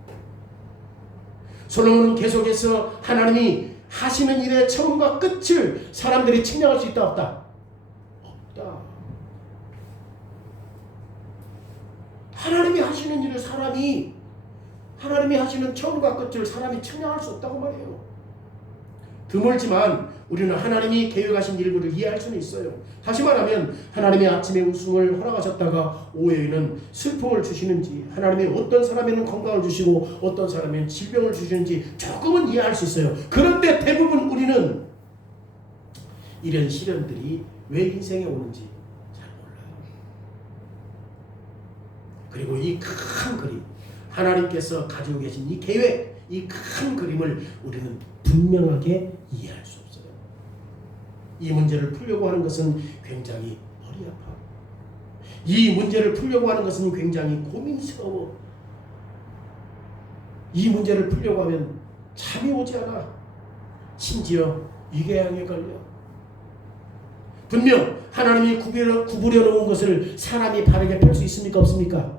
거예요. 솔로몬은 계속해서 하나님이 하시는 일의 처음과 끝을 사람들이 측량할 수 있다 없다? 없다. 하나님이 하시는 일을 하나님이 하시는 처음과 끝을 사람이 측량할 수 없다고 말해요. 드물지만 우리는 하나님이 계획하신 일들을 이해할 수는 있어요. 다시 말하면 하나님이 아침에 웃음을 허락하셨다가 오후에는 슬픔을 주시는지, 하나님이 어떤 사람에는 건강을 주시고 어떤 사람에는 질병을 주시는지 조금은 이해할 수 있어요. 그런데 대부분 우리는 이런 시련들이 왜 인생에 오는지 잘 몰라요. 그리고 이 큰 그림, 하나님께서 가지고 계신 이 계획, 이 큰 그림을 우리는 분명하게 이해할 수 없어요. 이 문제를 풀려고 하는 것은 굉장히 머리 아파. 이 문제를 풀려고 하는 것은 굉장히 고민스러워. 이 문제를 풀려고 하면 잠이 오지 않아. 심지어 위궤양에 걸려. 분명 하나님이 구부려 놓은 것을 사람이 바르게 펼 수 있습니까? 없습니까?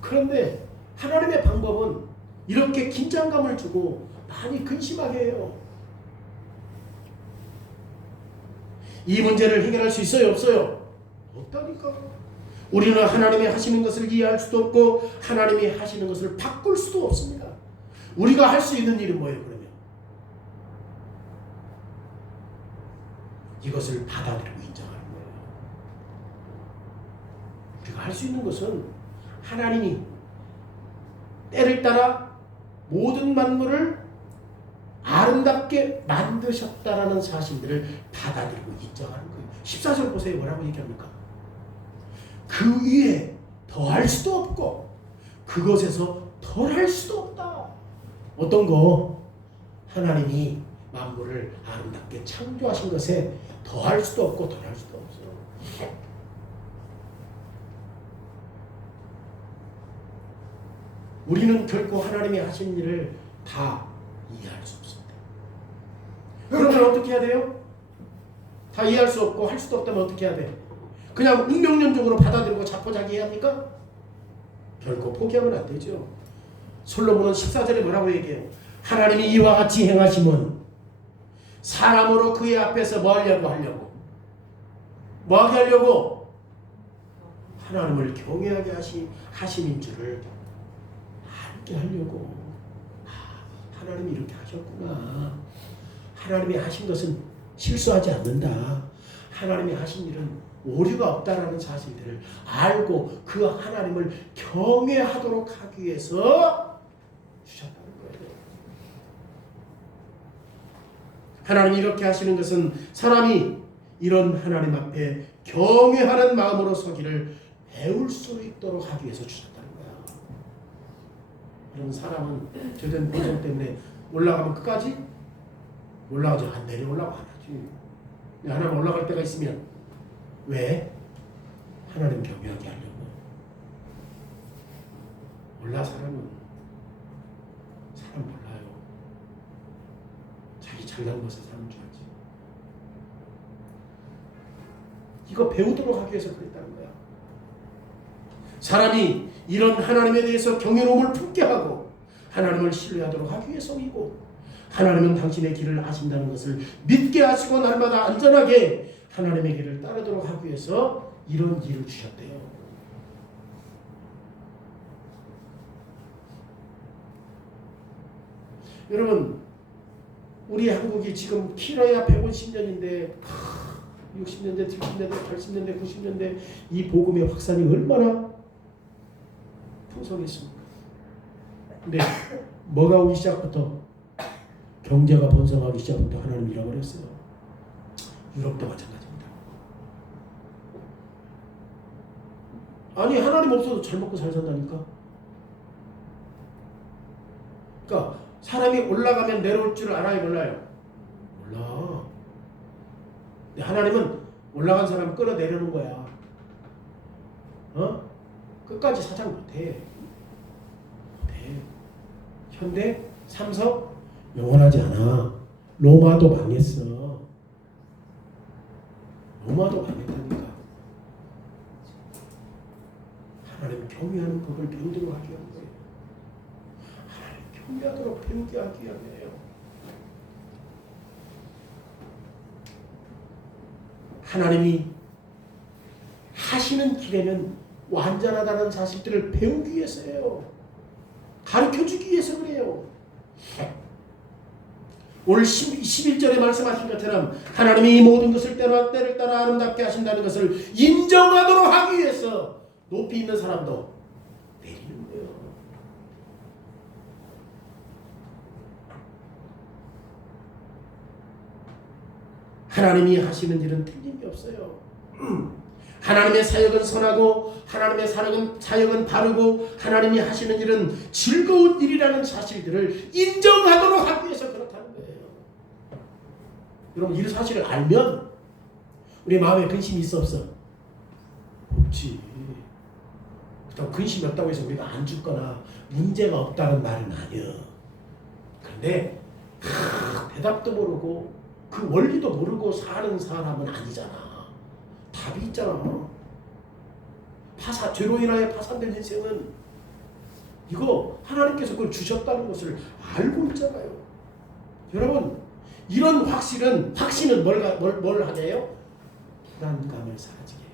그런데 하나님의 방법은 이렇게 긴장감을 주고 많이 근심하게 해요. 이 문제를 해결할 수 있어요? 없어요? 없다니까. 우리는 하나님이 하시는 것을 이해할 수도 없고 하나님이 하시는 것을 바꿀 수도 없습니다. 우리가 할 수 있는 일은 뭐예요? 그러면 이것을 받아들이고 인정하는 거예요. 우리가 할 수 있는 것은 하나님이 때를 따라 모든 만물을 아름답게 만드셨다라는 사실들을 받아들이고 인정하는 거예요. 14절 보세요. 뭐라고 얘기합니까? 그 위에 더할 수도 없고 그것에서 덜할 수도 없다. 어떤 거? 하나님이 만물을 아름답게 창조하신 것에 더할 수도 없고 덜할 수도 없어요. 우리는 결코 하나님이 하신 일을 다 이해할 수 없습니다. 그러면 어떻게 해야 돼요? 다 이해할 수 없고 할 수도 없다면 어떻게 해야 돼? 그냥 운명론적으로 받아들이고 자포자기해야 합니까? 결코 포기하면 안 되죠. 솔로몬은 14절에 뭐라고 얘기해요? 하나님이 이와 같이 행하심은 사람으로 그의 앞에서 뭐 하려고? 뭐 하게 하려고? 하나님을 경외하게 하심인 줄을 알게 하려고. 하나님이 이렇게 하셨구나. 하나님이 하신 것은 실수하지 않는다. 하나님이 하신 일은 오류가 없다라는 사실들을 알고 그 하나님을 경외하도록 하기 위해서 주셨다는 거예요. 하나님이 이렇게 하시는 것은 사람이 이런 하나님 앞에 경외하는 마음으로 서기를 배울 수 있도록 하기 위해서 주셨다는 거야. 이런 사람은 죄된 본성 때문에 올라가면 끝까지 올라가지 안 내려오려고 안 하지. 하나님 올라갈 때가 있으면 왜? 하나님 경외하게 하려고. 몰라. 사람 몰라요. 자기 잘난 것을 사는 줄 알지. 이거 배우도록 하기 위해서 그랬다는 거야. 사람이 이런 하나님에 대해서 경외로움을 품게 하고 하나님을 신뢰하도록 하기 위해서이고, 하나님은 당신의 길을 아신다는 것을 믿게 하시고 날마다 안전하게 하나님의 길을 따르도록 하기 위해서 이런 일을 주셨대요. 여러분, 우리 한국이 지금 길어야 150년인데 60년대, 70년대, 80년대, 90년대 이 복음의 확산이 얼마나 풍성했습니까? 근데 뭐가 오기 시작부터, 경제가 번성하기 시작부터 하나님 잃어버렸어요. 유럽도 마찬가지입니다. 아니, 하나님 없어도 잘 먹고 잘 산다니까. 그러니까 사람이 올라가면 내려올 줄 알아요, 몰라요? 몰라. 근데 하나님은 올라간 사람 끌어내려는 거야. 끝까지 사장 못해. 현대 삼성 영원하지 않아. 로마도 망했어. 로마도 망했다니까. 하나님 경외하는 법을 배우도록 하기 위한 거예요. 하나님 경외하도록 배우게 하기 위함이에요. 하나님이 하시는 길에는 완전하다는 사실들을 배우기 위해서예요. 가르쳐주기 위해서 그래요. 오늘 11절에 말씀하신 것처럼 하나님이 이 모든 것을 때를 따라 아름답게 하신다는 것을 인정하도록 하기 위해서 높이 있는 사람도 내리는 거예요. 하나님이 하시는 일은 틀림이 없어요. 하나님의 사역은 선하고 하나님의 사역은 바르고 하나님이 하시는 일은 즐거운 일이라는 사실들을 인정하도록 하기 위해서 그렇다는 거예요. 여러분, 이 사실을 알면 우리 마음에 근심이 있어 없어? 없지. 그렇다고 근심이 없다고 해서 우리가 안 죽거나 문제가 없다는 말은 아니야. 그런데 대답도 모르고 그 원리도 모르고 사는 사람은 아니잖아. 답이 있잖아. 죄로 인하여 파산된 인생은 이거 하나님께서 그걸 주셨다는 것을 알고 있잖아요. 여러분, 이런 확신은 뭘 하게 해요? 불안감을 사라지게 해요.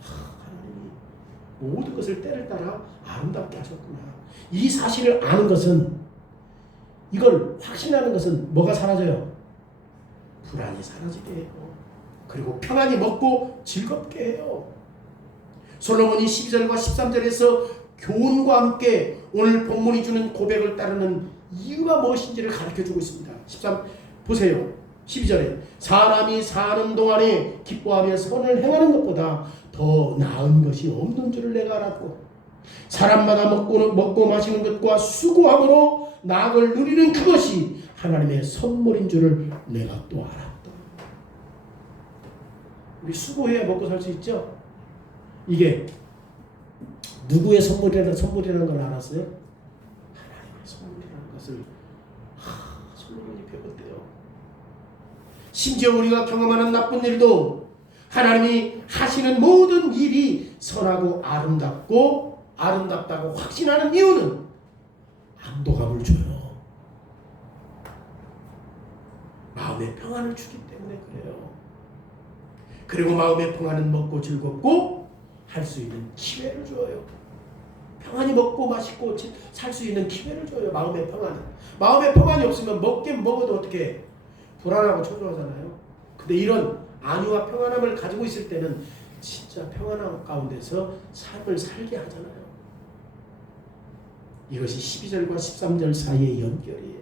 하나님이 모든 것을 때를 따라 아름답게 하셨구나. 이 사실을 아는 것은, 이걸 확신하는 것은 뭐가 사라져요? 불안이 사라지게 해요. 그리고 평안히 먹고 즐겁게 해요. 솔로몬이 12절과 13절에서 교훈과 함께 오늘 본문이 주는 고백을 따르는 이유가 무엇인지를 가르쳐주고 있습니다. 13 보세요. 12절에 사람이 사는 동안에 기뻐하며 선을 행하는 것보다 더 나은 것이 없는 줄을 내가 알았고, 사람마다 먹고 마시는 것과 수고함으로 낙을 누리는 그것이 하나님의 선물인 줄을 내가 또 알았다. 우리 수고해야 먹고 살 수 있죠? 이게 누구의 선물이라는 걸 알았어요? 하나님의 선물이라는 것을 선물을 입혀봤대요. 심지어 우리가 경험하는 나쁜 일도 하나님이 하시는 모든 일이 선하고 아름답다고 확신하는 이유는 안도감을 줘요. 마음의 평안을 주기 때문에 그래요. 그리고 마음의 평안은 먹고 즐겁고 할 수 있는 기회를 줘요. 평안히 먹고 마시고 살 수 있는 기회를 줘요. 마음의 평안은. 마음의 평안이 없으면 먹긴 먹어도 어떻게 불안하고 초조하잖아요. 근데 이런 안위와 평안함을 가지고 있을 때는 진짜 평안함 가운데서 삶을 살게 하잖아요. 이것이 12절과 13절 사이의 연결이에요.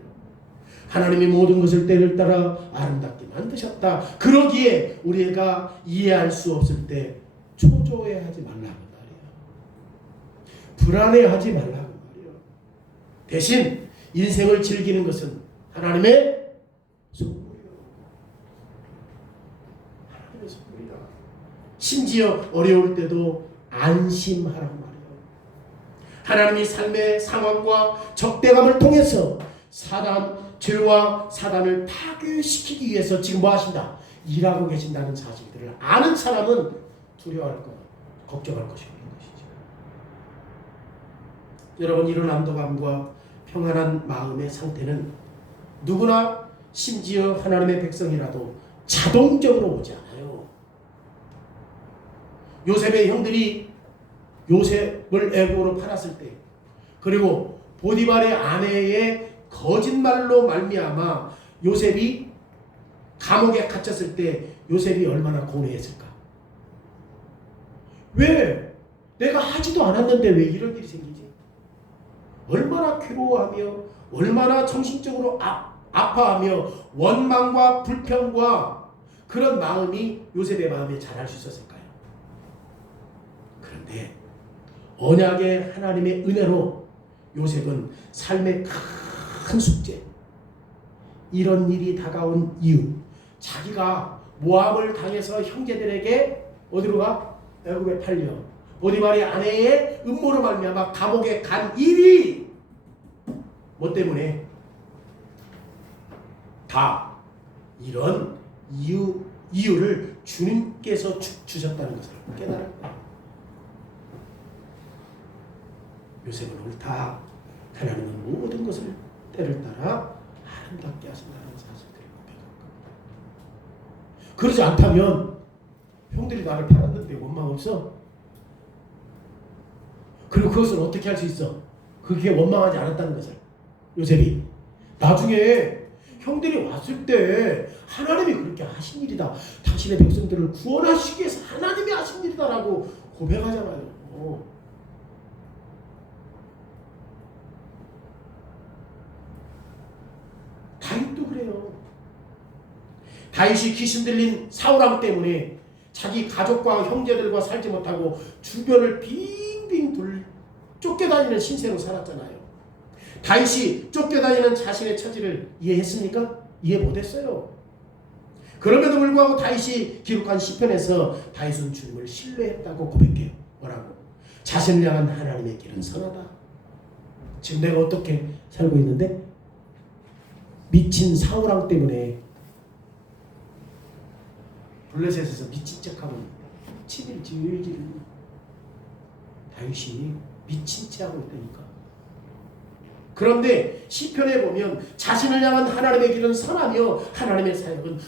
하나님이 모든 것을 때를 따라 아름답게 만드셨다. 그러기에 우리가 이해할 수 없을 때 초조해하지 말라고 말이에요. 불안해하지 말라고 말이에요. 대신 인생을 즐기는 것은 하나님의 선물이요. 하나님의 선물이다. 심지어 어려울 때도 안심하라고 말이에요. 하나님이 삶의 상황과 적대감을 통해서 죄와 사단을 파괴시키기 위해서 지금 뭐 하신다? 일하고 계신다는 사실들을 아는 사람은 두려워할 것, 걱정할 것이 없는 것이죠. 여러분, 이런 안도감과 평안한 마음의 상태는 누구나, 심지어 하나님의 백성이라도 자동적으로 오지 않아요. 요셉의 형들이 요셉을 애국으로 팔았을 때, 그리고 보디발의 아내의 거짓말로 말미암아 요셉이 감옥에 갇혔을 때 요셉이 얼마나 고뇌했을까? 왜? 내가 하지도 않았는데 왜 이런 일이 생기지? 얼마나 괴로워하며 얼마나 정신적으로 아파하며 원망과 불평과 그런 마음이 요셉의 마음에 자랄 수 있었을까요? 그런데 언약의 하나님의 은혜로 요셉은 삶의 큰 숙제, 이런 일이 다가온 이유, 자기가 모함을 당해서 형제들에게 어디로 가? 애굽에 팔려 보디발의 아내의 음모로 말미암아 감옥에 간 일이 뭐 때문에? 다 이런 이유를 주님께서 주셨다는 것을 깨달은 거예요. 요셉은 옳다. 하나님은 모든 것을 때를 따라 아름답게 하신다는 사실들을 고백한 겁니다. 그러지 않다면 형들이 나를 팔았는데 원망 없어? 그리고 그것을 어떻게 할 수 있어? 그게 원망하지 않았다는 것을. 요셉이 나중에 형들이 왔을 때 하나님이 그렇게 하신 일이다, 당신의 백성들을 구원하시기 위해서 하나님이 하신 일이다라고 고백하잖아요. 다윗도 그래요. 다윗이 귀신 들린 사울왕 때문에 자기 가족과 형제들과 살지 못하고 주변을 빙빙 쫓겨다니는 신세로 살았잖아요. 다윗이 쫓겨다니는 자신의 처지를 이해했습니까? 이해 못했어요. 그럼에도 불구하고 다윗이 기록한 시편에서 다윗은 주님을 신뢰했다고 고백해요. 뭐라고? 자신을 향한 하나님의 길은 선하다. 지금 내가 어떻게 살고 있는데? 미친 사울왕 때문에 블레셋에서 미친 척하고 치밀 질질 다윗이 미친 채 하고 있다니까. 그런데 시편에 보면 자신을 향한 하나님의 길은 선하며 하나님의 사역은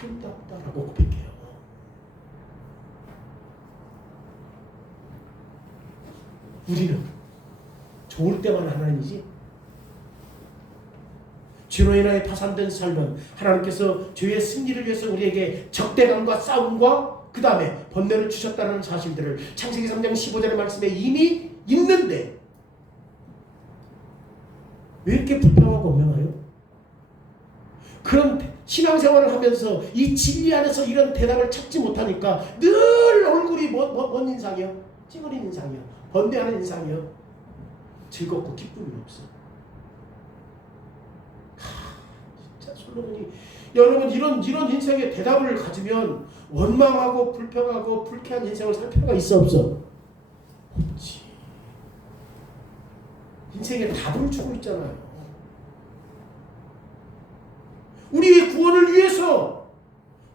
아름답다라고 고백해요. 우리는 좋을 때만 하나님이지, 죄로 인하여 파산된 삶은 하나님께서 죄의 승리를 위해서 우리에게 적대감과 싸움과 그 다음에 번뇌를 주셨다는 사실들을 창세기 3장 15절의 말씀에 이미 있는데 왜 이렇게 불평하고 원망해요? 그런 신앙생활을 하면서 이 진리 안에서 이런 대답을 찾지 못하니까 늘 얼굴이 뭔 인상이요? 찌그린 인상이요. 번뇌하는 인상이요. 즐겁고 기쁨이 없어. 진짜 솔로몬이, 여러분, 이런 인생의 대답을 가지면 원망하고 불평하고 불쾌한 인생을 살 필요가 있어 없어? 없지. 인생에 답을 주고 있잖아요. 우리의 구원을 위해서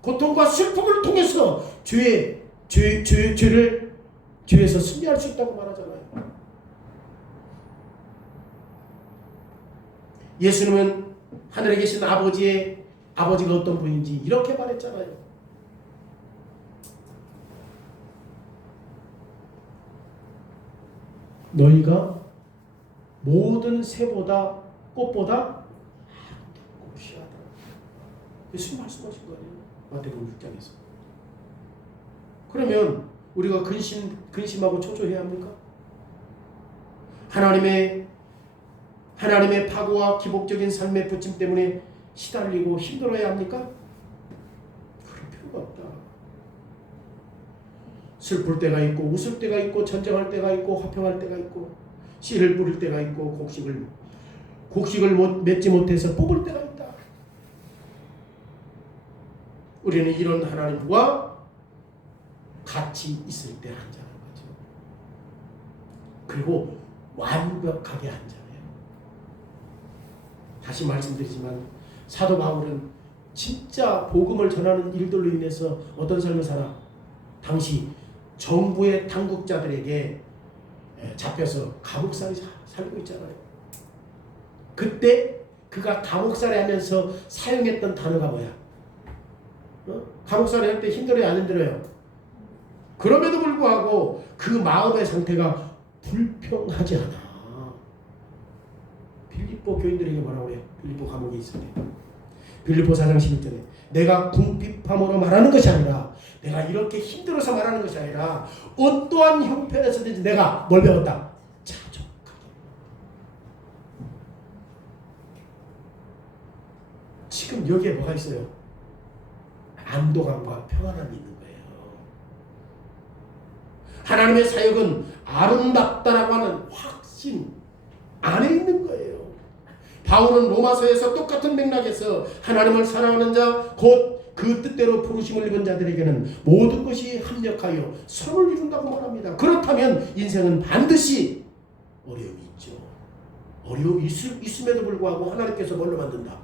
고통과 슬픔을 통해서 죄에서 승리할 수 있다고 말하잖아요. 예수님은 하늘에 계신 아버지가 어떤 분인지 이렇게 말했잖아요. 너희가 모든 새보다 꽃보다 아름답고 귀하다. 예수님 말씀하신 거 아니에요? 마태복음 6장에서. 그러면 우리가 근심하고 초조해야 합니까? 하나님의 파고와 기복적인 삶의 부침 때문에 시달리고 힘들어야 합니까? 그럴 필요가 없다. 슬플 때가 있고 웃을 때가 있고 전쟁할 때가 있고 화평할 때가 있고 씨를 뿌릴 때가 있고 곡식을 맺지 못해서 뽑을 때가 있다. 우리는 이런 하나님과 같이 있을 때 한자는 거죠. 그리고 완벽하게 한자예요. 다시 말씀드리지만 사도 바울은 진짜 복음을 전하는 일들로 인해서 어떤 삶을 살아? 당시 정부의 당국자들에게 잡혀서 감옥살이 살고 있잖아요. 그때 그가 감옥살이 하면서 사용했던 단어가 뭐야? 감옥살이 할 때 힘들어요, 안 힘들어요? 그럼에도 불구하고 그 마음의 상태가 불평하지 않아. 빌립보 교인들에게 뭐라고 해요? 빌립보 감옥에 있을 때 빌립보 4장 11절에 내가 궁핍함으로 말하는 것이 아니라 내가 이렇게 힘들어서 말하는 것이 아니라 어떠한 형편에서든지 내가 뭘 배웠다? 자족하게. 지금 여기에 뭐가 있어요? 안도감과 평안함이 있는 거예요. 하나님의 사역은 아름답다라고 하는 확신 안에 있는 거예요. 바울은 로마서에서 똑같은 맥락에서 하나님을 사랑하는 자 곧 그 뜻대로 부르심을 입은 자들에게는 모든 것이 합력하여 선을 이룬다고 말합니다. 그렇다면 인생은 반드시 어려움이 있죠. 어려움이 있음에도 불구하고 하나님께서 뭘로 만든다?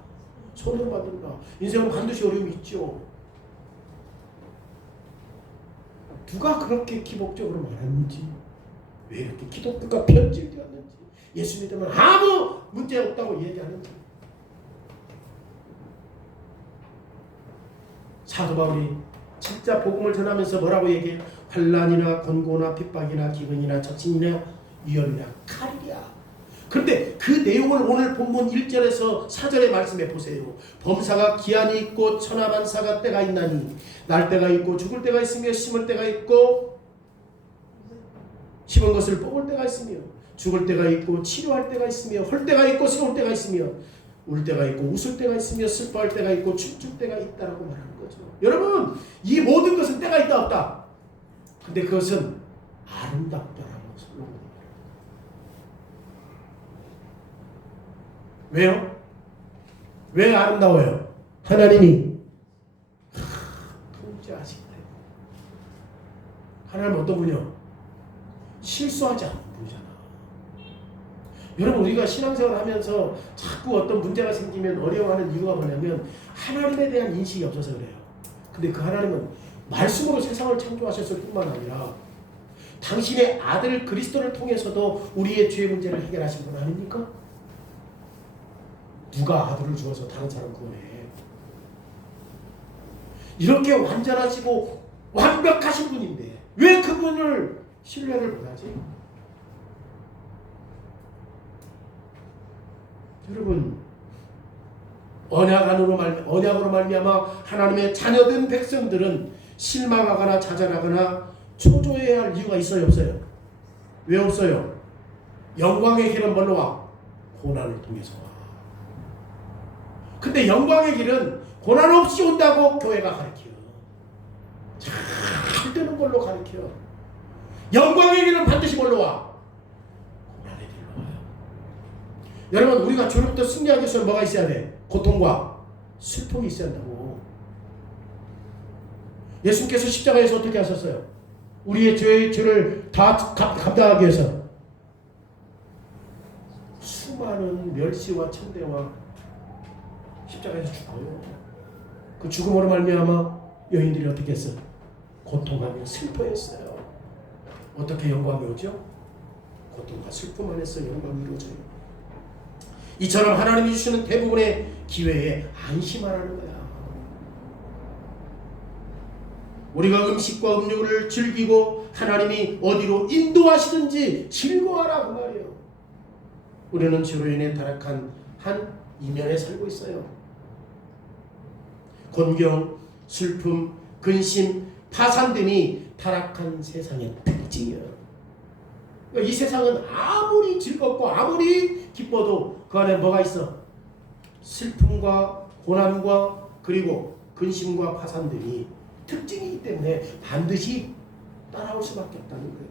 선으로 만든다. 인생은 반드시 어려움이 있죠. 누가 그렇게 기복적으로 말했는지, 왜 이렇게 기독교가 편집되었는지, 예수 믿으면 아무 문제 없다고 얘기하는지. 사도 바울이 진짜 복음을 전하면서 뭐라고 얘기해? 환난이나 권고나 핍박이나 기근이나 적신이나 위험이나 칼이야. 그런데 그 내용을 오늘 본문 1절에서 4절의 말씀에 보세요. 범사가 기한이 있고 천하만사가 때가 있나니 날 때가 있고 죽을 때가 있으며 심을 때가 있고 심은 것을 뽑을 때가 있으며 죽을 때가 있고 치료할 때가 있으며 헐 때가 있고 세울 때가 있으며 울 때가 있고 웃을 때가 있으며 슬퍼할 때가 있고 춤출 때가 있다라고 말하는 거죠. 여러분, 이 모든 것은 때가 있다 없다. 근데 그것은 아름답다라고 설명합니다. 왜요? 왜 아름다워요? 하나님이 통치하시기 때문에. 하나님은 어떤 분이요? 실수하지 않는 분이잖아. 여러분, 우리가 신앙생활을 하면서 자꾸 어떤 문제가 생기면 어려워하는 이유가 뭐냐면 하나님에 대한 인식이 없어서 그래요. 근데 그 하나님은 말씀으로 세상을 창조하셨을 뿐만 아니라 당신의 아들 그리스도를 통해서도 우리의 죄 문제를 해결하신 분 아닙니까? 누가 아들을 주어서 다른 사람 구원해? 이렇게 완전하시고 완벽하신 분인데 왜 그분을 신뢰를 못하지? 여러분, 언약으로 말미암아 하나님의 자녀된 백성들은 실망하거나 좌절하거나 초조해야 할 이유가 있어요, 없어요? 왜 없어요? 영광의 길은 뭘로 와? 고난을 통해서 와. 근데 영광의 길은 고난 없이 온다고 교회가 가르쳐. 잘 되는 걸로 가르쳐. 영광의 길은 반드시 뭘로 와? 고난의 길로 와요. 여러분, 우리가 주로부터 승리하기 위해서 뭐가 있어야 돼? 고통과 슬픔이 있어야 한다고. 예수님께서 십자가에서 어떻게 하셨어요? 우리의 죄를 다 감당하기 위해서 수많은 멸시와 천대와 십자가에서 죽어요. 그 죽음으로 말미암아 여인들이 어떻게 했어? 고통하며 슬퍼했어요. 어떻게 영광이 오죠? 고통과 슬픔 안에서 영광이 이루어져요. 이처럼 하나님이 주시는 대부분의 기회에 안심하라는 거야. 우리가 음식과 음료를 즐기고 하나님이 어디로 인도하시든지 즐거워하라 그 말이에요. 우리는 죄로 인해 타락한 한 이면에 살고 있어요. 곤경, 슬픔, 근심, 파산 등이 타락한 세상의 특징이에요. 이 세상은 아무리 즐겁고 아무리 기뻐도 그 안에 뭐가 있어? 슬픔과 고난과 그리고 근심과 파산 등이 특징이기 때문에 반드시 따라올 수밖에 없다는 거예요.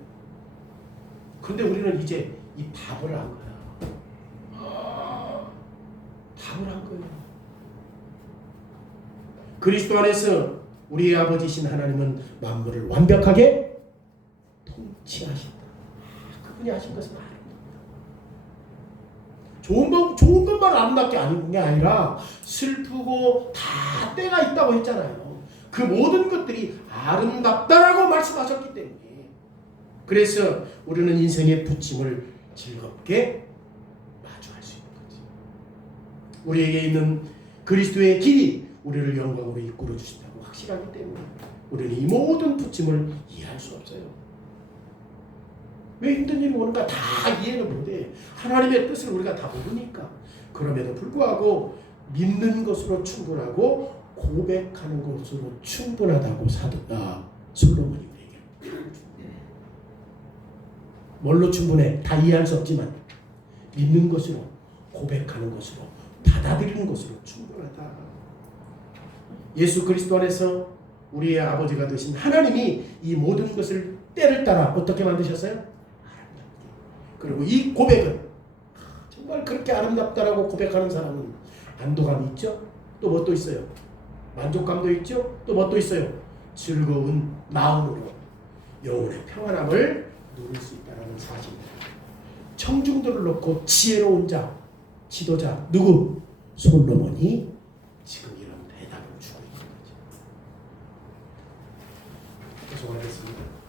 그런데 우리는 이제 이 답을 한 거야. 답을 한 거예요. 그리스도 안에서 우리의 아버지신 하나님은 만물을 완벽하게 통치하신다. 그분이 하신 것은 아름답다. 좋은 것만 아름답게 아닌 게 아니라 슬프고 다 때가 있다고 했잖아요. 그 모든 것들이 아름답다라고 말씀하셨기 때문에 그래서 우리는 인생의 부침을 즐겁게 마주할 수 있는 거지. 우리에게 있는 그리스도의 길이 우리를 영광으로 이끌어 주신다고 확실하기 때문에 우리는 이 모든 부침을 이해할 수 없어요. 왜 힘든 일이 오는가 다 이해는 못해. 하나님의 뜻을 우리가 다 모르니까. 그럼에도 불구하고 믿는 것으로 충분하고 고백하는 것으로 충분하다고 솔로몬이 우리에게. 뭘로 충분해? 다 이해할 수 없지만 믿는 것으로, 고백하는 것으로, 받아들이는 것으로 충분하다. 예수 그리스도 안에서 우리의 아버지가 되신 하나님이 이 모든 것을 때를 따라 어떻게 만드셨어요? 그리고 이 고백은 정말 그렇게 아름답다라고 고백하는 사람은 안도감이 있죠. 또 뭐 또 있어요? 만족감도 있죠. 또 뭐 또 있어요? 즐거운 마음으로 영혼의 평안함을 누릴 수 있다는 사실입니다. 청중들을 놓고 지혜로운 자, 지도자 누구? 솔로몬이 지금 이런 대답을 주고 있는 거죠. 죄송하겠습니다.